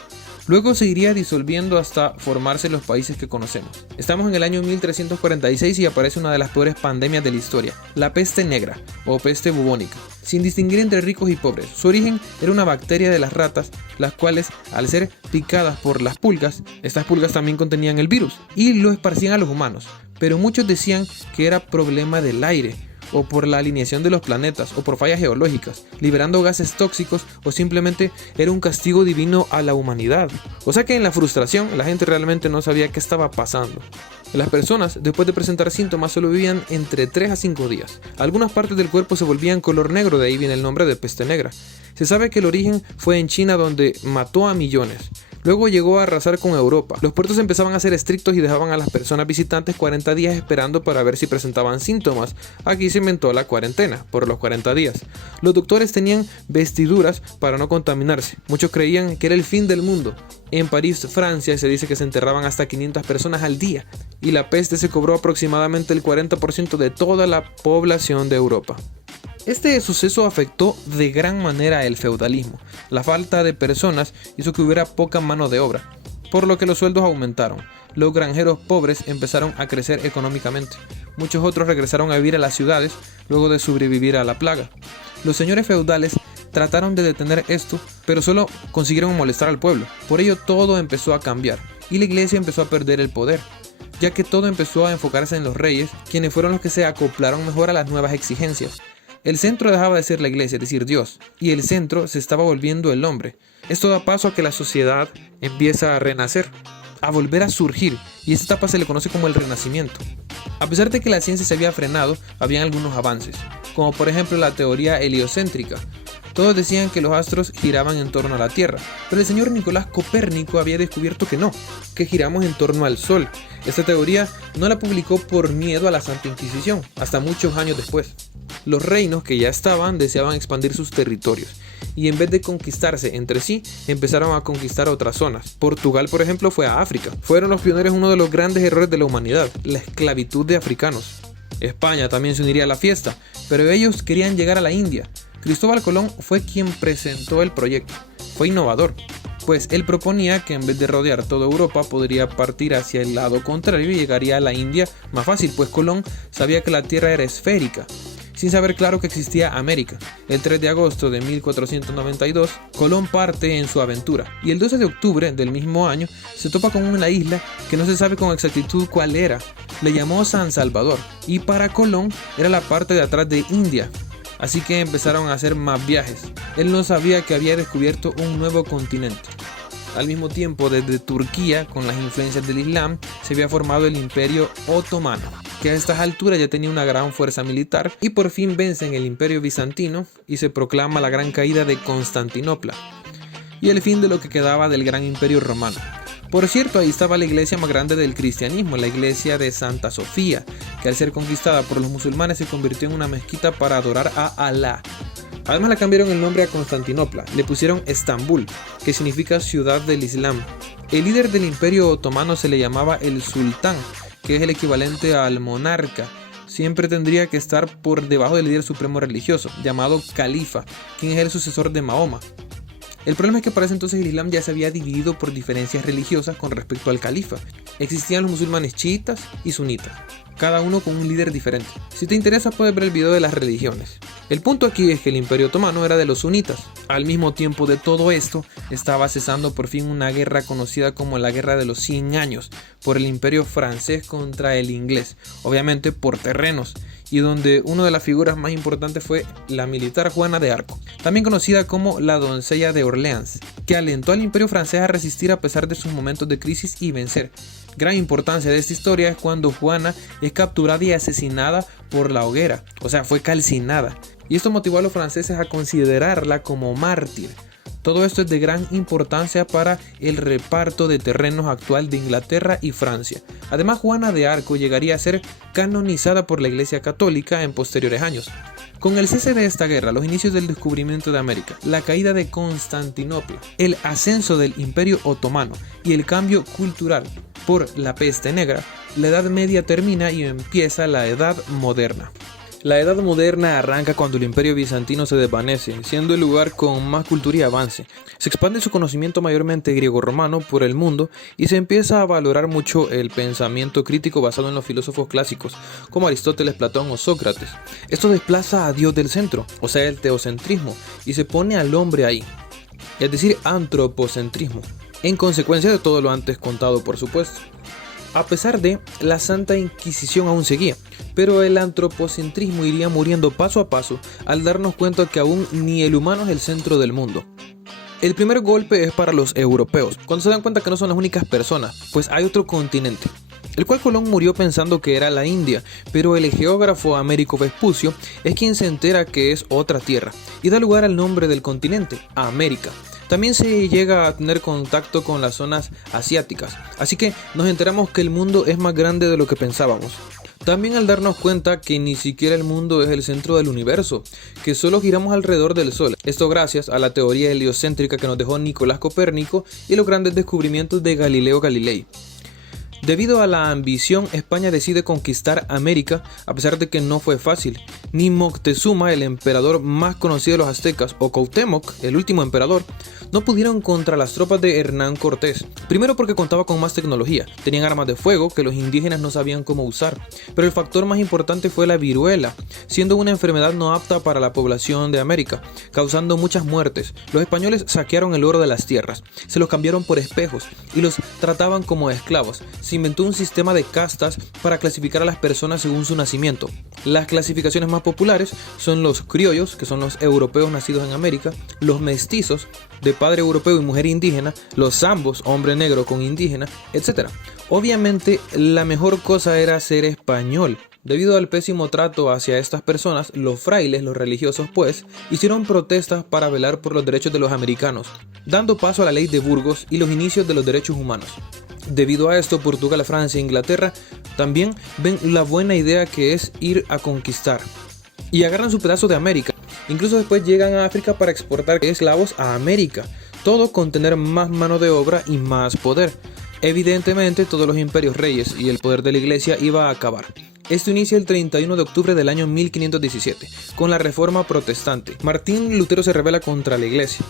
Luego se iría disolviendo hasta formarse los países que conocemos. Estamos en el año 1346 y aparece una de las peores pandemias de la historia, la peste negra o peste bubónica, sin distinguir entre ricos y pobres. Su origen era una bacteria de las ratas, las cuales, al ser picadas por las pulgas, estas pulgas también contenían el virus y lo esparcían a los humanos. Pero muchos decían que era problema del aire, o por la alineación de los planetas, o por fallas geológicas, liberando gases tóxicos, o simplemente era un castigo divino a la humanidad. O sea que en la frustración la gente realmente no sabía qué estaba pasando. Las personas, después de presentar síntomas, solo vivían entre 3 a 5 días. Algunas partes del cuerpo se volvían color negro, de ahí viene el nombre de peste negra. Se sabe que el origen fue en China, donde mató a millones. Luego llegó a arrasar con Europa. Los puertos empezaban a ser estrictos y dejaban a las personas visitantes 40 días esperando para ver si presentaban síntomas. Aquí se inventó la cuarentena, por los 40 días. Los doctores tenían vestiduras para no contaminarse. Muchos creían que era el fin del mundo. En París, Francia, se dice que se enterraban hasta 500 personas al día, y la peste se cobró aproximadamente el 40% de toda la población de Europa. Este suceso afectó de gran manera el feudalismo. La falta de personas hizo que hubiera poca mano de obra, por lo que los sueldos aumentaron. Los granjeros pobres empezaron a crecer económicamente. Muchos otros regresaron a vivir a las ciudades luego de sobrevivir a la plaga. Los señores feudales trataron de detener esto, pero solo consiguieron molestar al pueblo. Por ello todo empezó a cambiar y la iglesia empezó a perder el poder, ya que todo empezó a enfocarse en los reyes, quienes fueron los que se acoplaron mejor a las nuevas exigencias. El centro dejaba de ser la iglesia, es decir, Dios, y el centro se estaba volviendo el hombre. Esto da paso a que la sociedad empieza a renacer, a volver a surgir, y esta etapa se le conoce como el Renacimiento. A pesar de que la ciencia se había frenado, habían algunos avances, como por ejemplo la teoría heliocéntrica. Todos decían que los astros giraban en torno a la Tierra, pero el señor Nicolás Copérnico había descubierto que no, que giramos en torno al Sol. Esta teoría no la publicó por miedo a la Santa Inquisición, hasta muchos años después. Los reinos que ya estaban deseaban expandir sus territorios, y en vez de conquistarse entre sí, empezaron a conquistar otras zonas. Portugal, por ejemplo, fue a África. Fueron los pioneros en uno de los grandes errores de la humanidad, la esclavitud de africanos. España también se uniría a la fiesta, pero ellos querían llegar a la India. Cristóbal Colón fue quien presentó el proyecto. Fue innovador, pues él proponía que en vez de rodear toda Europa podría partir hacia el lado contrario y llegaría a la India más fácil, pues Colón sabía que la Tierra era esférica, sin saber claro que existía América. El 3 de agosto de 1492, Colón parte en su aventura, y el 12 de octubre del mismo año se topa con una isla que no se sabe con exactitud cuál era. Le llamó San Salvador, y para Colón era la parte de atrás de India. Así que empezaron a hacer más viajes. Él no sabía que había descubierto un nuevo continente. Al mismo tiempo, desde Turquía, con las influencias del Islam, se había formado el Imperio Otomano, que a estas alturas ya tenía una gran fuerza militar, y por fin vencen el Imperio Bizantino y se proclama la gran caída de Constantinopla y el fin de lo que quedaba del gran Imperio Romano. Por cierto, ahí estaba la iglesia más grande del cristianismo, la iglesia de Santa Sofía, que al ser conquistada por los musulmanes se convirtió en una mezquita para adorar a Alá. Además le cambiaron el nombre a Constantinopla, le pusieron Estambul, que significa ciudad del Islam. El líder del Imperio Otomano se le llamaba el sultán, que es el equivalente al monarca. Siempre tendría que estar por debajo del líder supremo religioso, llamado califa, quien es el sucesor de Mahoma. El problema es que para ese entonces el Islam ya se había dividido por diferencias religiosas con respecto al califa. Existían los musulmanes chiitas y sunitas, cada uno con un líder diferente. Si te interesa puedes ver el video de las religiones. El punto aquí es que el Imperio Otomano era de los sunitas. Al mismo tiempo de todo esto, estaba cesando por fin una guerra conocida como la Guerra de los 100 años por el Imperio francés contra el inglés, obviamente por terrenos, y donde una de las figuras más importantes fue la militar Juana de Arco, también conocida como la doncella de Orleans, que alentó al Imperio francés a resistir a pesar de sus momentos de crisis y vencer. Gran importancia de esta historia es cuando Juana es capturada y asesinada por la hoguera, o sea, fue calcinada, y esto motivó a los franceses a considerarla como mártir. Todo esto es de gran importancia para el reparto de terrenos actual de Inglaterra y Francia. Además, Juana de Arco llegaría a ser canonizada por la Iglesia Católica en posteriores años. Con el cese de esta guerra, los inicios del descubrimiento de América, la caída de Constantinopla, el ascenso del Imperio Otomano y el cambio cultural por la peste negra, la Edad Media termina y empieza la Edad Moderna. La Edad Moderna arranca cuando el Imperio Bizantino se desvanece, siendo el lugar con más cultura y avance. Se expande su conocimiento mayormente griego-romano por el mundo y se empieza a valorar mucho el pensamiento crítico basado en los filósofos clásicos, como Aristóteles, Platón o Sócrates. Esto desplaza a Dios del centro, o sea, el teocentrismo, y se pone al hombre ahí, es decir, antropocentrismo, en consecuencia de todo lo antes contado, por supuesto. A pesar de, la Santa Inquisición aún seguía, pero el antropocentrismo iría muriendo paso a paso al darnos cuenta que aún ni el humano es el centro del mundo. El primer golpe es para los europeos, cuando se dan cuenta que no son las únicas personas, pues hay otro continente, el cual Colón murió pensando que era la India, pero el geógrafo Américo Vespucio es quien se entera que es otra tierra, y da lugar al nombre del continente, América. También se llega a tener contacto con las zonas asiáticas, así que nos enteramos que el mundo es más grande de lo que pensábamos. También al darnos cuenta que ni siquiera el mundo es el centro del universo, que solo giramos alrededor del Sol. Esto gracias a la teoría heliocéntrica que nos dejó Nicolás Copérnico y los grandes descubrimientos de Galileo Galilei. Debido a la ambición, España decide conquistar América, a pesar de que no fue fácil. Ni Moctezuma, el emperador más conocido de los aztecas, o Cuauhtémoc, el último emperador, no pudieron contra las tropas de Hernán Cortés. Primero porque contaba con más tecnología, tenían armas de fuego que los indígenas no sabían cómo usar. Pero el factor más importante fue la viruela, siendo una enfermedad no apta para la población de América, causando muchas muertes. Los españoles saquearon el oro de las tierras, se los cambiaron por espejos y los trataban como esclavos. Se inventó un sistema de castas para clasificar a las personas según su nacimiento. Las clasificaciones más populares son los criollos, que son los europeos nacidos en América, los mestizos, de padre europeo y mujer indígena, los zambos, hombre negro con indígena, etc. Obviamente, la mejor cosa era ser español. Debido al pésimo trato hacia estas personas, los frailes, los religiosos pues, hicieron protestas para velar por los derechos de los americanos, dando paso a la ley de Burgos y los inicios de los derechos humanos. Debido a esto, Portugal, Francia e Inglaterra también ven la buena idea que es ir a conquistar y agarran su pedazo de América. Incluso después llegan a África para exportar esclavos a América, todo con tener más mano de obra y más poder. Evidentemente, todos los imperios reyes y el poder de la iglesia iba a acabar. Esto inicia el 31 de octubre del año 1517, con la Reforma Protestante. Martín Lutero se rebela contra la iglesia,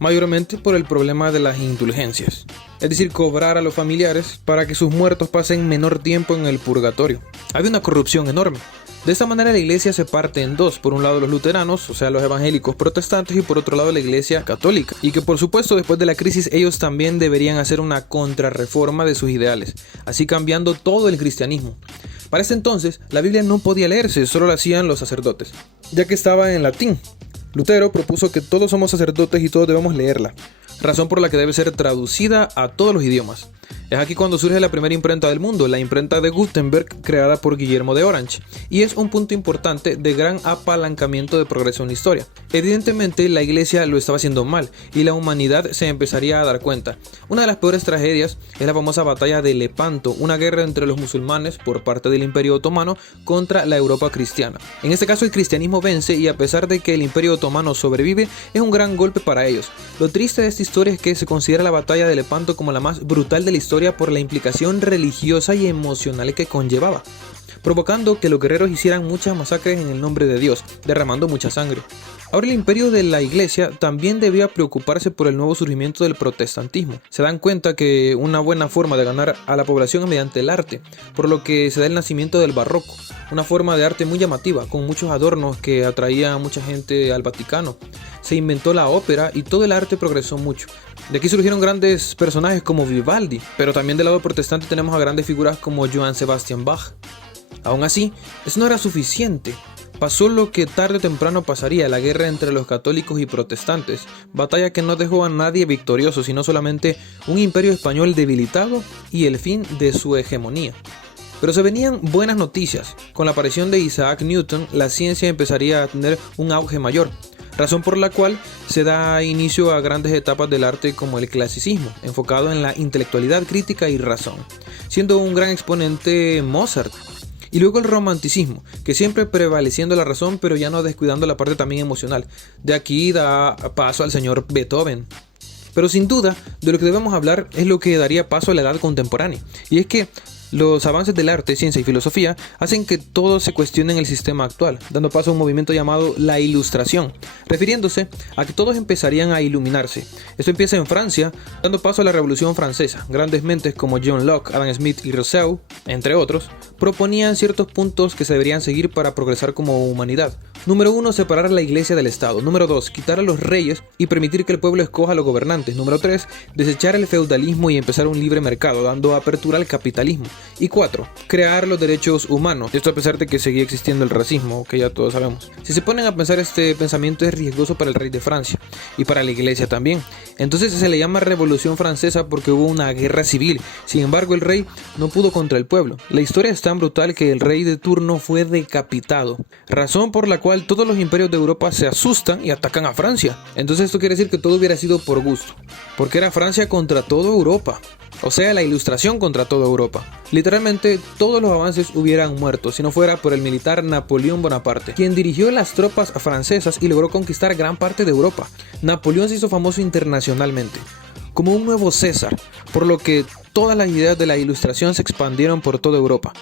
mayormente por el problema de las indulgencias, es decir, cobrar a los familiares para que sus muertos pasen menor tiempo en el purgatorio. Había una corrupción enorme. De esta manera la iglesia se parte en dos, por un lado los luteranos, o sea los evangélicos protestantes, y por otro lado la iglesia católica, y que por supuesto después de la crisis ellos también deberían hacer una contrarreforma de sus ideales, así cambiando todo el cristianismo. Para ese entonces la Biblia no podía leerse, solo la hacían los sacerdotes, ya que estaba en latín. Lutero propuso que todos somos sacerdotes y todos debemos leerla, razón por la que debe ser traducida a todos los idiomas. Es aquí cuando surge la primera imprenta del mundo, la imprenta de Gutenberg, creada por Guillermo de Orange, y es un punto importante de gran apalancamiento de progreso en la historia. Evidentemente la iglesia lo estaba haciendo mal y la humanidad se empezaría a dar cuenta. Una de las peores tragedias es la famosa batalla de Lepanto, una guerra entre los musulmanes por parte del Imperio Otomano contra la Europa cristiana. En este caso el cristianismo vence y a pesar de que el Imperio Otomano sobrevive, es un gran golpe para ellos. Lo triste de esta historia es que se considera la batalla de Lepanto como la más brutal de la historia por la implicación religiosa y emocional que conllevaba, provocando que los guerreros hicieran muchas masacres en el nombre de Dios, derramando mucha sangre. Ahora el imperio de la iglesia también debía preocuparse por el nuevo surgimiento del protestantismo. Se dan cuenta que una buena forma de ganar a la población es mediante el arte, por lo que se da el nacimiento del barroco, una forma de arte muy llamativa, con muchos adornos que atraía a mucha gente al Vaticano. Se inventó la ópera y todo el arte progresó mucho. De aquí surgieron grandes personajes como Vivaldi, pero también del lado protestante tenemos a grandes figuras como Johann Sebastian Bach. Aún así, eso no era suficiente. Pasó lo que tarde o temprano pasaría, la guerra entre los católicos y protestantes, batalla que no dejó a nadie victorioso, sino solamente un imperio español debilitado y el fin de su hegemonía. Pero se venían buenas noticias. Con la aparición de Isaac Newton, la ciencia empezaría a tener un auge mayor. razón por la cual se da inicio a grandes etapas del arte como el clasicismo, enfocado en la intelectualidad crítica y razón, siendo un gran exponente Mozart. Y luego el romanticismo, que siempre prevaleciendo la razón, pero ya no descuidando la parte también emocional. De aquí da paso al señor Beethoven. Pero sin duda, de lo que debemos hablar es lo que daría paso a la edad contemporánea. Y es que los avances del arte, ciencia y filosofía hacen que todos se cuestionen el sistema actual, dando paso a un movimiento llamado la Ilustración, refiriéndose a que todos empezarían a iluminarse. Esto empieza en Francia, dando paso a la Revolución Francesa. Grandes mentes como John Locke, Adam Smith y Rousseau, entre otros, proponían ciertos puntos que se deberían seguir para progresar como humanidad. Número 1, separar a la iglesia del Estado. Número 2, quitar a los reyes y permitir que el pueblo escoja a los gobernantes. Número 3, desechar el feudalismo y empezar un libre mercado, dando apertura al capitalismo. Y 4, crear los derechos humanos. Esto a pesar de que seguía existiendo el racismo, que ya todos sabemos. Si se ponen a pensar, este pensamiento es riesgoso para el rey de Francia y para la iglesia también. Entonces se le llama Revolución Francesa porque hubo una guerra civil. Sin embargo, el rey no pudo contra el pueblo. La historia es tan brutal que el rey de turno fue decapitado, razón por la cual todos los imperios de Europa se asustan y atacan a Francia. Entonces esto quiere decir que todo hubiera sido por gusto, porque era Francia contra toda Europa. O sea, la Ilustración contra toda Europa. Literalmente todos los avances hubieran muerto si no fuera por el militar Napoleón Bonaparte, quien dirigió las tropas francesas y logró conquistar gran parte de Europa. Napoleón se hizo famoso internacionalmente como un nuevo César, por lo que todas las ideas de la Ilustración se expandieron por toda Europa.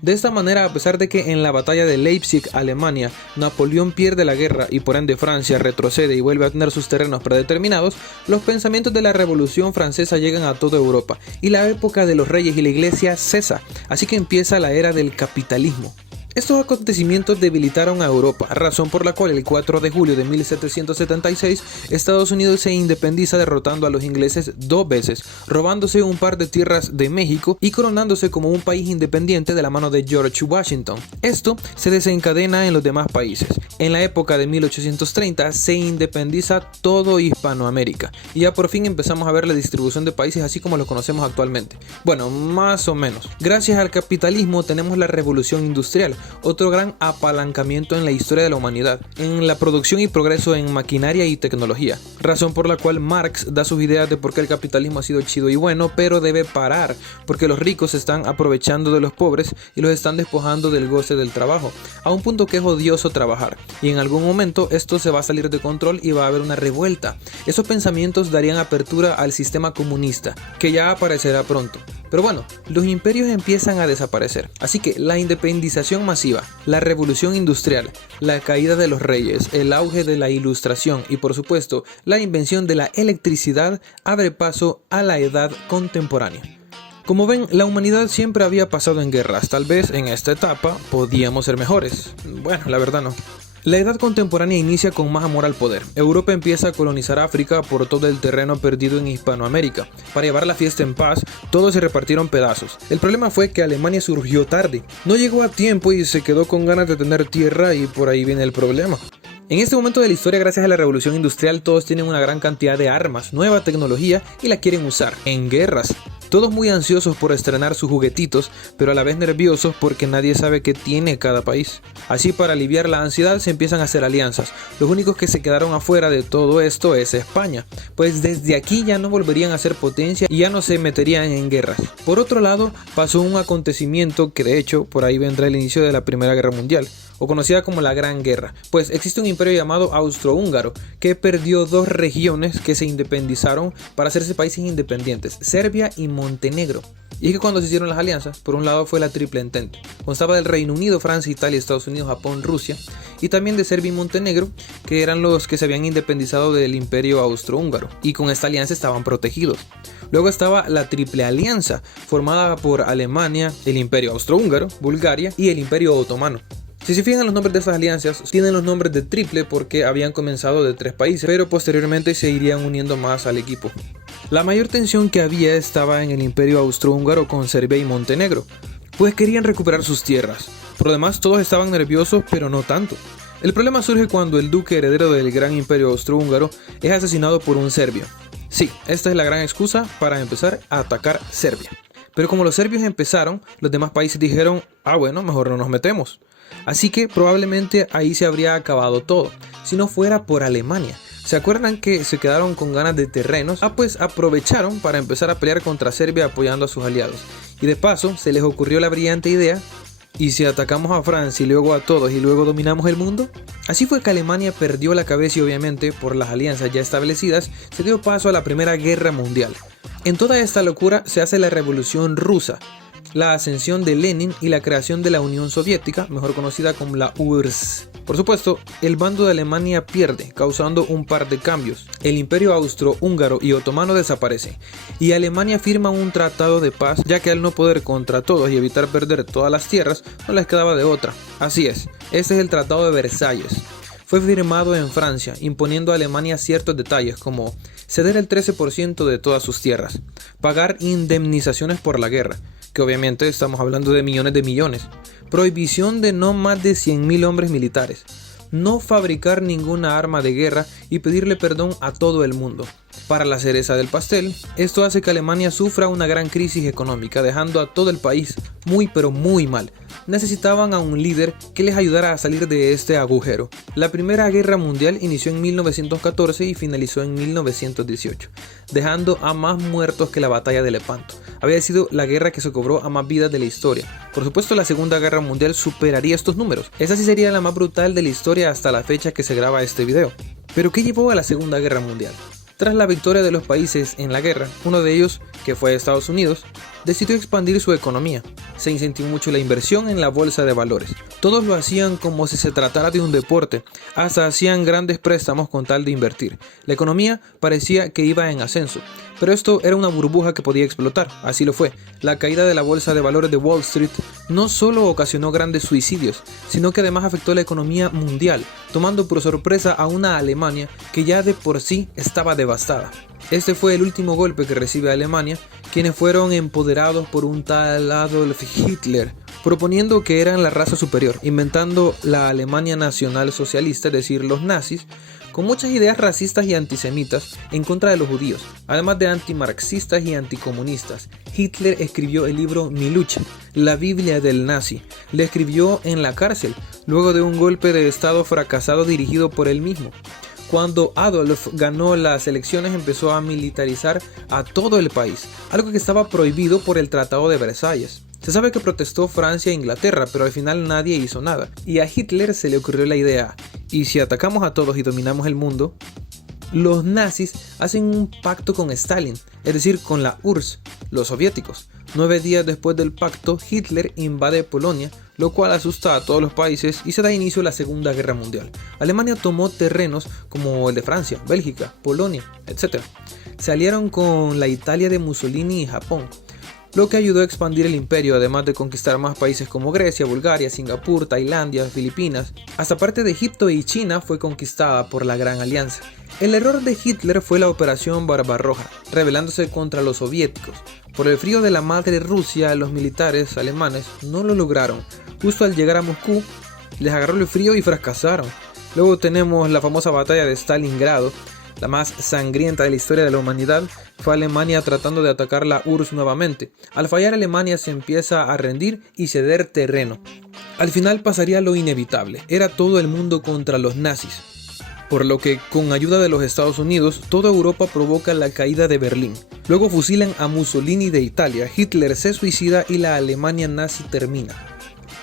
De esta manera, a pesar de que en la batalla de Leipzig, Alemania, Napoleón pierde la guerra y por ende Francia retrocede y vuelve a tener sus terrenos predeterminados, los pensamientos de la Revolución Francesa llegan a toda Europa y la época de los reyes y la iglesia cesa, así que empieza la era del capitalismo. Estos acontecimientos debilitaron a Europa, razón por la cual el 4 de julio de 1776 Estados Unidos se independiza derrotando a los ingleses 2 veces, robándose un par de tierras de México y coronándose como un país independiente de la mano de George Washington. Esto se desencadena en los demás países. En la época de 1830 se independiza todo Hispanoamérica y ya por fin empezamos a ver la distribución de países así como lo conocemos actualmente. Bueno, más o menos. Gracias al capitalismo tenemos la revolución industrial, otro gran apalancamiento en la historia de la humanidad, en la producción y progreso en maquinaria y tecnología, razón por la cual Marx da sus ideas de por qué el capitalismo ha sido chido y bueno, pero debe parar, porque los ricos se están aprovechando de los pobres y los están despojando del goce del trabajo, a un punto que es odioso trabajar, y en algún momento esto se va a salir de control y va a haber una revuelta. Esos pensamientos darían apertura al sistema comunista, que ya aparecerá pronto. Pero bueno, los imperios empiezan a desaparecer, así que la independización masiva, la revolución industrial, la caída de los reyes, el auge de la ilustración y por supuesto la invención de la electricidad abre paso a la edad contemporánea. Como ven, la humanidad siempre había pasado en guerras, tal vez en esta etapa podíamos ser mejores. Bueno, la verdad no. La edad contemporánea inicia con más amor al poder. Europa empieza a colonizar África por todo el terreno perdido en Hispanoamérica. Para llevar la fiesta en paz, todos se repartieron pedazos. El problema fue que Alemania surgió tarde. No llegó a tiempo y se quedó con ganas de tener tierra y por ahí viene el problema. En este momento de la historia, gracias a la revolución industrial, todos tienen una gran cantidad de armas, nueva tecnología y la quieren usar en guerras. Todos muy ansiosos por estrenar sus juguetitos, pero a la vez nerviosos porque nadie sabe qué tiene cada país. Así, para aliviar la ansiedad se empiezan a hacer alianzas. Los únicos que se quedaron afuera de todo esto es España, pues desde aquí ya no volverían a ser potencia y ya no se meterían en guerras. Por otro lado, pasó un acontecimiento que de hecho por ahí vendrá el inicio de la Primera Guerra Mundial, o conocida como la Gran Guerra, pues existe un imperio llamado Austrohúngaro que perdió 2 regiones que se independizaron para hacerse países independientes, Serbia y Montenegro. Y es que cuando se hicieron las alianzas, por un lado fue la Triple Entente, constaba del Reino Unido, Francia, Italia, Estados Unidos, Japón, Rusia, y también de Serbia y Montenegro, que eran los que se habían independizado del imperio austrohúngaro, y con esta alianza estaban protegidos. Luego estaba la Triple Alianza, formada por Alemania, el imperio austrohúngaro, Bulgaria y el imperio otomano. Si se fijan, los nombres de estas alianzas tienen los nombres de triple porque habían comenzado de 3 países, pero posteriormente se irían uniendo más al equipo. La mayor tensión que había estaba en el imperio austrohúngaro con Serbia y Montenegro, pues querían recuperar sus tierras. Por lo demás, todos estaban nerviosos, pero no tanto. El problema surge cuando el duque heredero del gran imperio austrohúngaro es asesinado por un serbio. Sí, esta es la gran excusa para empezar a atacar Serbia. Pero como los serbios empezaron, los demás países dijeron, bueno, mejor no nos metemos. así que probablemente ahí se habría acabado todo, si no fuera por Alemania. ¿Se acuerdan que se quedaron con ganas de terrenos? Pues aprovecharon para empezar a pelear contra Serbia apoyando a sus aliados. Y de paso se les ocurrió la brillante idea: ¿y si atacamos a Francia y luego a todos y luego dominamos el mundo? Así fue que Alemania perdió la cabeza y obviamente por las alianzas ya establecidas se dio paso a la Primera Guerra Mundial. En toda esta locura se hace la Revolución Rusa, la ascensión de Lenin y la creación de la Unión Soviética, mejor conocida como la URSS. Por supuesto, el bando de Alemania pierde, causando un par de cambios. El imperio austro-húngaro y otomano desaparece, y Alemania firma un tratado de paz, ya que al no poder contra todos y evitar perder todas las tierras, no les quedaba de otra. Así es, este es el Tratado de Versalles. Fue firmado en Francia, imponiendo a Alemania ciertos detalles como ceder el 13% de todas sus tierras, pagar indemnizaciones por la guerra, que obviamente estamos hablando de millones, prohibición de no más de 100.000 hombres militares, no fabricar ninguna arma de guerra y pedirle perdón a todo el mundo. Para la cereza del pastel, esto hace que Alemania sufra una gran crisis económica, dejando a todo el país muy pero muy mal. Necesitaban a un líder que les ayudara a salir de este agujero. La Primera Guerra Mundial inició en 1914 y finalizó en 1918, dejando a más muertos que la batalla de Lepanto. Había sido la guerra que se cobró a más vidas de la historia. Por supuesto, la Segunda Guerra Mundial superaría estos números. Esa sí sería la más brutal de la historia hasta la fecha que se graba este video. ¿Pero qué llevó a la Segunda Guerra Mundial? Tras la victoria de los países en la guerra, uno de ellos, que fue Estados Unidos, decidió expandir su economía. Se incentivó mucho la inversión en la bolsa de valores. Todos lo hacían como si se tratara de un deporte, hasta hacían grandes préstamos con tal de invertir. La economía parecía que iba en ascenso, pero esto era una burbuja que podía explotar. Así lo fue. La caída de la bolsa de valores de Wall Street no solo ocasionó grandes suicidios, sino que además afectó la economía mundial, tomando por sorpresa a una Alemania que ya de por sí estaba devastada. Este fue el último golpe que recibe Alemania, quienes fueron empoderados por un tal Adolf Hitler, proponiendo que eran la raza superior, inventando la Alemania nacional socialista, es decir, los nazis, con muchas ideas racistas y antisemitas en contra de los judíos, además de antimarxistas y anticomunistas. Hitler escribió el libro Mi lucha, la Biblia del nazi. Le escribió en la cárcel, luego de un golpe de estado fracasado dirigido por él mismo. Cuando Adolf ganó las elecciones, empezó a militarizar a todo el país, algo que estaba prohibido por el Tratado de Versalles. Se sabe que protestó Francia e Inglaterra, pero al final nadie hizo nada. Y a Hitler se le ocurrió la idea: ¿y si atacamos a todos y dominamos el mundo? Los nazis hacen un pacto con Stalin, es decir, con la URSS, los soviéticos. 9 días después del pacto, Hitler invade Polonia, lo cual asusta a todos los países y se da inicio a la Segunda Guerra Mundial. Alemania tomó terrenos como el de Francia, Bélgica, Polonia, etc. Se aliaron con la Italia de Mussolini y Japón, lo que ayudó a expandir el imperio, además de conquistar más países como Grecia, Bulgaria, Singapur, Tailandia, Filipinas. Hasta parte de Egipto y China fue conquistada por la Gran Alianza. El error de Hitler fue la Operación Barbarroja, rebelándose contra los soviéticos. Por el frío de la madre Rusia, los militares alemanes no lo lograron. Justo al llegar a Moscú, les agarró el frío y fracasaron. Luego tenemos la famosa batalla de Stalingrado, la más sangrienta de la historia de la humanidad. Fue Alemania tratando de atacar la URSS nuevamente. Al fallar, Alemania se empieza a rendir y ceder terreno. Al final pasaría lo inevitable, era todo el mundo contra los nazis. Por lo que, con ayuda de los Estados Unidos, toda Europa provoca la caída de Berlín. Luego fusilan a Mussolini de Italia, Hitler se suicida y la Alemania nazi termina.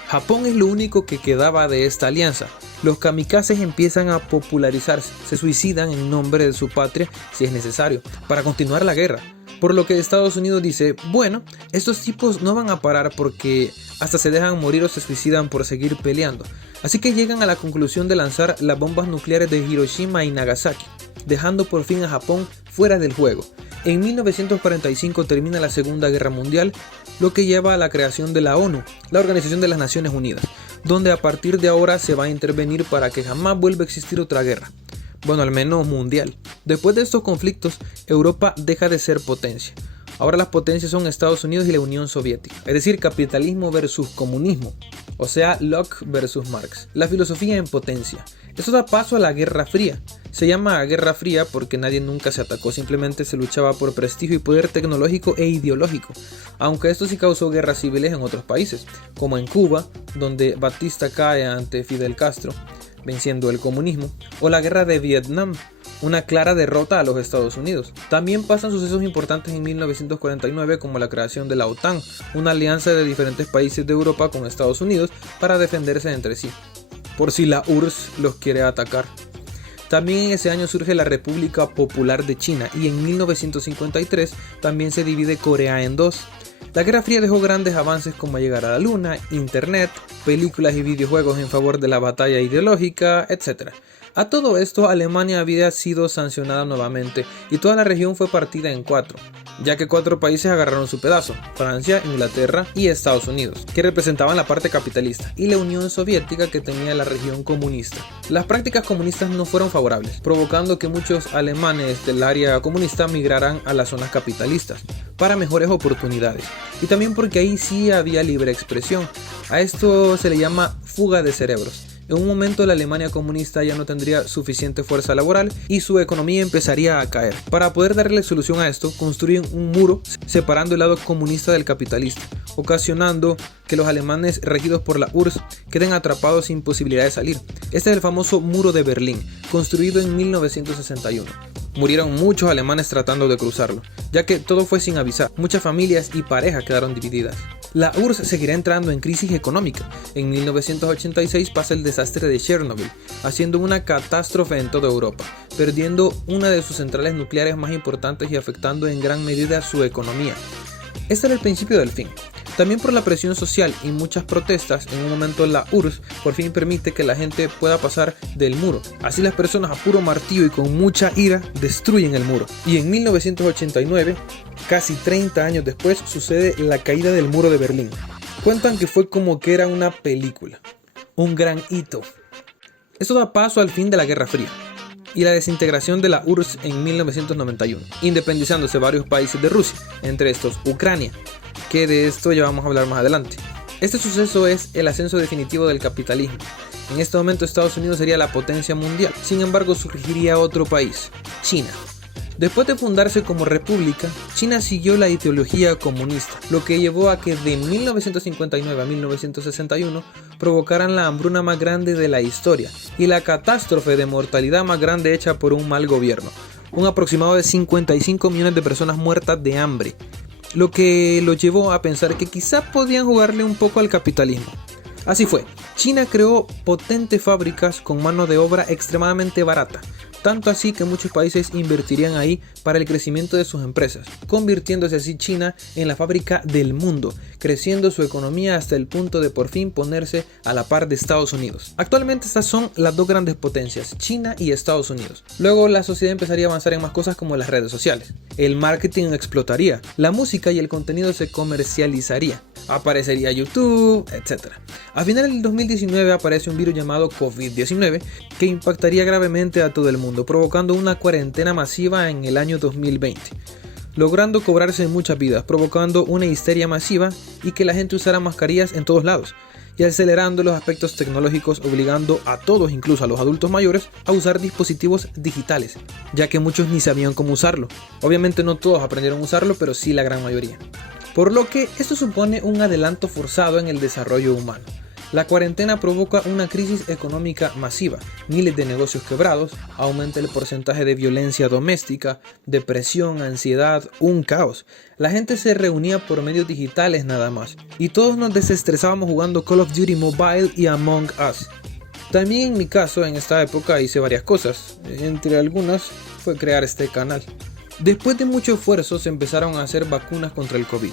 Japón es lo único que quedaba de esta alianza. Los kamikazes empiezan a popularizarse, se suicidan en nombre de su patria si es necesario, para continuar la guerra. Por lo que Estados Unidos dice: bueno, estos tipos no van a parar porque hasta se dejan morir o se suicidan por seguir peleando. Así que llegan a la conclusión de lanzar las bombas nucleares de Hiroshima y Nagasaki, dejando por fin a Japón fuera del juego. En 1945 termina la Segunda Guerra Mundial, lo que lleva a la creación de la ONU, la Organización de las Naciones Unidas, donde a partir de ahora se va a intervenir para que jamás vuelva a existir otra guerra. Bueno, al menos mundial. Después de estos conflictos, Europa deja de ser potencia. Ahora las potencias son Estados Unidos y la Unión Soviética, es decir, capitalismo versus comunismo, o sea, Locke versus Marx. La filosofía en potencia. Esto da paso a la Guerra Fría. Se llama Guerra Fría porque nadie nunca se atacó, simplemente se luchaba por prestigio y poder tecnológico e ideológico, aunque esto sí causó guerras civiles en otros países, como en Cuba, donde Batista cae ante Fidel Castro, venciendo el comunismo, o la Guerra de Vietnam, una clara derrota a los Estados Unidos. También pasan sucesos importantes en 1949 como la creación de la OTAN, una alianza de diferentes países de Europa con Estados Unidos para defenderse entre sí, por si la URSS los quiere atacar. También en ese año surge la República Popular de China y en 1953 también se divide Corea en dos. La Guerra Fría dejó grandes avances como llegar a la Luna, Internet, películas y videojuegos en favor de la batalla ideológica, etc. A todo esto, Alemania había sido sancionada nuevamente y toda la región fue partida en cuatro, ya que 4 países agarraron su pedazo: Francia, Inglaterra y Estados Unidos, que representaban la parte capitalista, y la Unión Soviética, que tenía la región comunista. Las prácticas comunistas no fueron favorables, provocando que muchos alemanes del área comunista migraran a las zonas capitalistas para mejores oportunidades, y también porque ahí sí había libre expresión. A esto se le llama fuga de cerebros. En un momento la Alemania comunista ya no tendría suficiente fuerza laboral y su economía empezaría a caer. Para poder darle solución a esto, construyen un muro separando el lado comunista del capitalista, ocasionando que los alemanes regidos por la URSS queden atrapados sin posibilidad de salir. Este es el famoso Muro de Berlín, construido en 1961. Murieron muchos alemanes tratando de cruzarlo, ya que todo fue sin avisar. Muchas familias y parejas quedaron divididas. La URSS seguirá entrando en crisis económica. En 1986 pasa el desastre de Chernobyl, haciendo una catástrofe en toda Europa, perdiendo una de sus centrales nucleares más importantes y afectando en gran medida su economía. Este era el principio del fin. También por la presión social y muchas protestas, en un momento la URSS por fin permite que la gente pueda pasar del muro. Así las personas a puro martillo y con mucha ira destruyen el muro. Y en 1989, casi 30 años después, sucede la caída del muro de Berlín. Cuentan que fue como que era una película. Un gran hito. Esto da paso al fin de la Guerra Fría y la desintegración de la URSS en 1991, independizándose varios países de Rusia, entre estos Ucrania, que de esto ya vamos a hablar más adelante. Este suceso es el ascenso definitivo del capitalismo. En este momento Estados Unidos sería la potencia mundial, sin embargo surgiría otro país, China. Después de fundarse como república, China siguió la ideología comunista, lo que llevó a que de 1959 a 1961 provocaran la hambruna más grande de la historia y la catástrofe de mortalidad más grande hecha por un mal gobierno. Un aproximado de 55 millones de personas muertas de hambre, lo que los llevó a pensar que quizá podían jugarle un poco al capitalismo. Así fue, China creó potentes fábricas con mano de obra extremadamente barata, tanto así que muchos países invertirían ahí para el crecimiento de sus empresas, convirtiéndose así China en la fábrica del mundo, creciendo su economía hasta el punto de por fin ponerse a la par de Estados Unidos. Actualmente estas son las dos grandes potencias, China y Estados Unidos. Luego la sociedad empezaría a avanzar en más cosas como las redes sociales. El marketing explotaría, la música y el contenido se comercializaría, aparecería YouTube, etc. A finales del 2019 aparece un virus llamado COVID-19 que impactaría gravemente a todo el mundo, provocando una cuarentena masiva en el año 2020, logrando cobrarse muchas vidas, provocando una histeria masiva y que la gente usara mascarillas en todos lados, y acelerando los aspectos tecnológicos, obligando a todos, incluso a los adultos mayores, a usar dispositivos digitales, ya que muchos ni sabían cómo usarlo. Obviamente no todos aprendieron a usarlo, pero sí la gran mayoría. Por lo que esto supone un adelanto forzado en el desarrollo humano. La cuarentena provoca una crisis económica masiva, miles de negocios quebrados, aumenta el porcentaje de violencia doméstica, depresión, ansiedad, un caos. La gente se reunía por medios digitales nada más, y todos nos desestresábamos jugando Call of Duty Mobile y Among Us. También en mi caso, en esta época hice varias cosas, entre algunas fue crear este canal. Después de mucho esfuerzo se empezaron a hacer vacunas contra el COVID,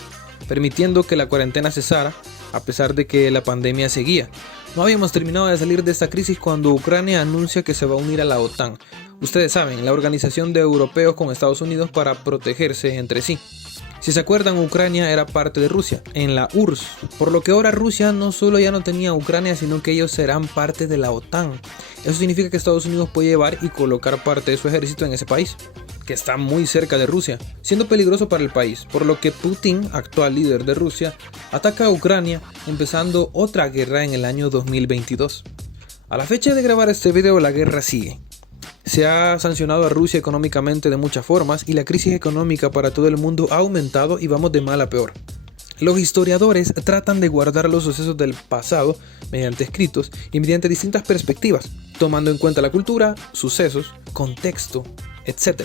permitiendo que la cuarentena cesara, a pesar de que la pandemia seguía. No habíamos terminado de salir de esta crisis cuando Ucrania anuncia que se va a unir a la OTAN. Ustedes saben, la organización de europeos con Estados Unidos para protegerse entre sí. Si se acuerdan, Ucrania era parte de Rusia, en la URSS, por lo que ahora Rusia no solo ya no tenía Ucrania, sino que ellos serán parte de la OTAN. Eso significa que Estados Unidos puede llevar y colocar parte de su ejército en ese país, que está muy cerca de Rusia, siendo peligroso para el país, por lo que Putin, actual líder de Rusia, ataca a Ucrania, empezando otra guerra en el año 2022. A la fecha de grabar este video, la guerra sigue. Se ha sancionado a Rusia económicamente de muchas formas y la crisis económica para todo el mundo ha aumentado y vamos de mal a peor. Los historiadores tratan de guardar los sucesos del pasado mediante escritos y mediante distintas perspectivas, tomando en cuenta la cultura, sucesos, contexto, etc.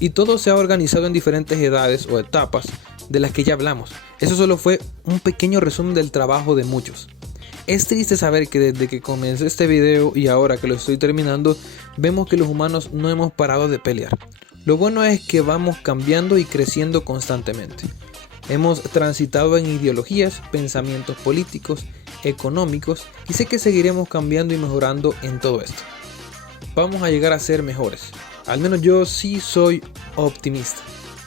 Y todo se ha organizado en diferentes edades o etapas de las que ya hablamos. Eso solo fue un pequeño resumen del trabajo de muchos. Es triste saber que desde que comencé este video y ahora que lo estoy terminando, vemos que los humanos no hemos parado de pelear. Lo bueno es que vamos cambiando y creciendo constantemente. Hemos transitado en ideologías, pensamientos políticos, económicos y sé que seguiremos cambiando y mejorando en todo esto. Vamos a llegar a ser mejores. Al menos yo sí soy optimista.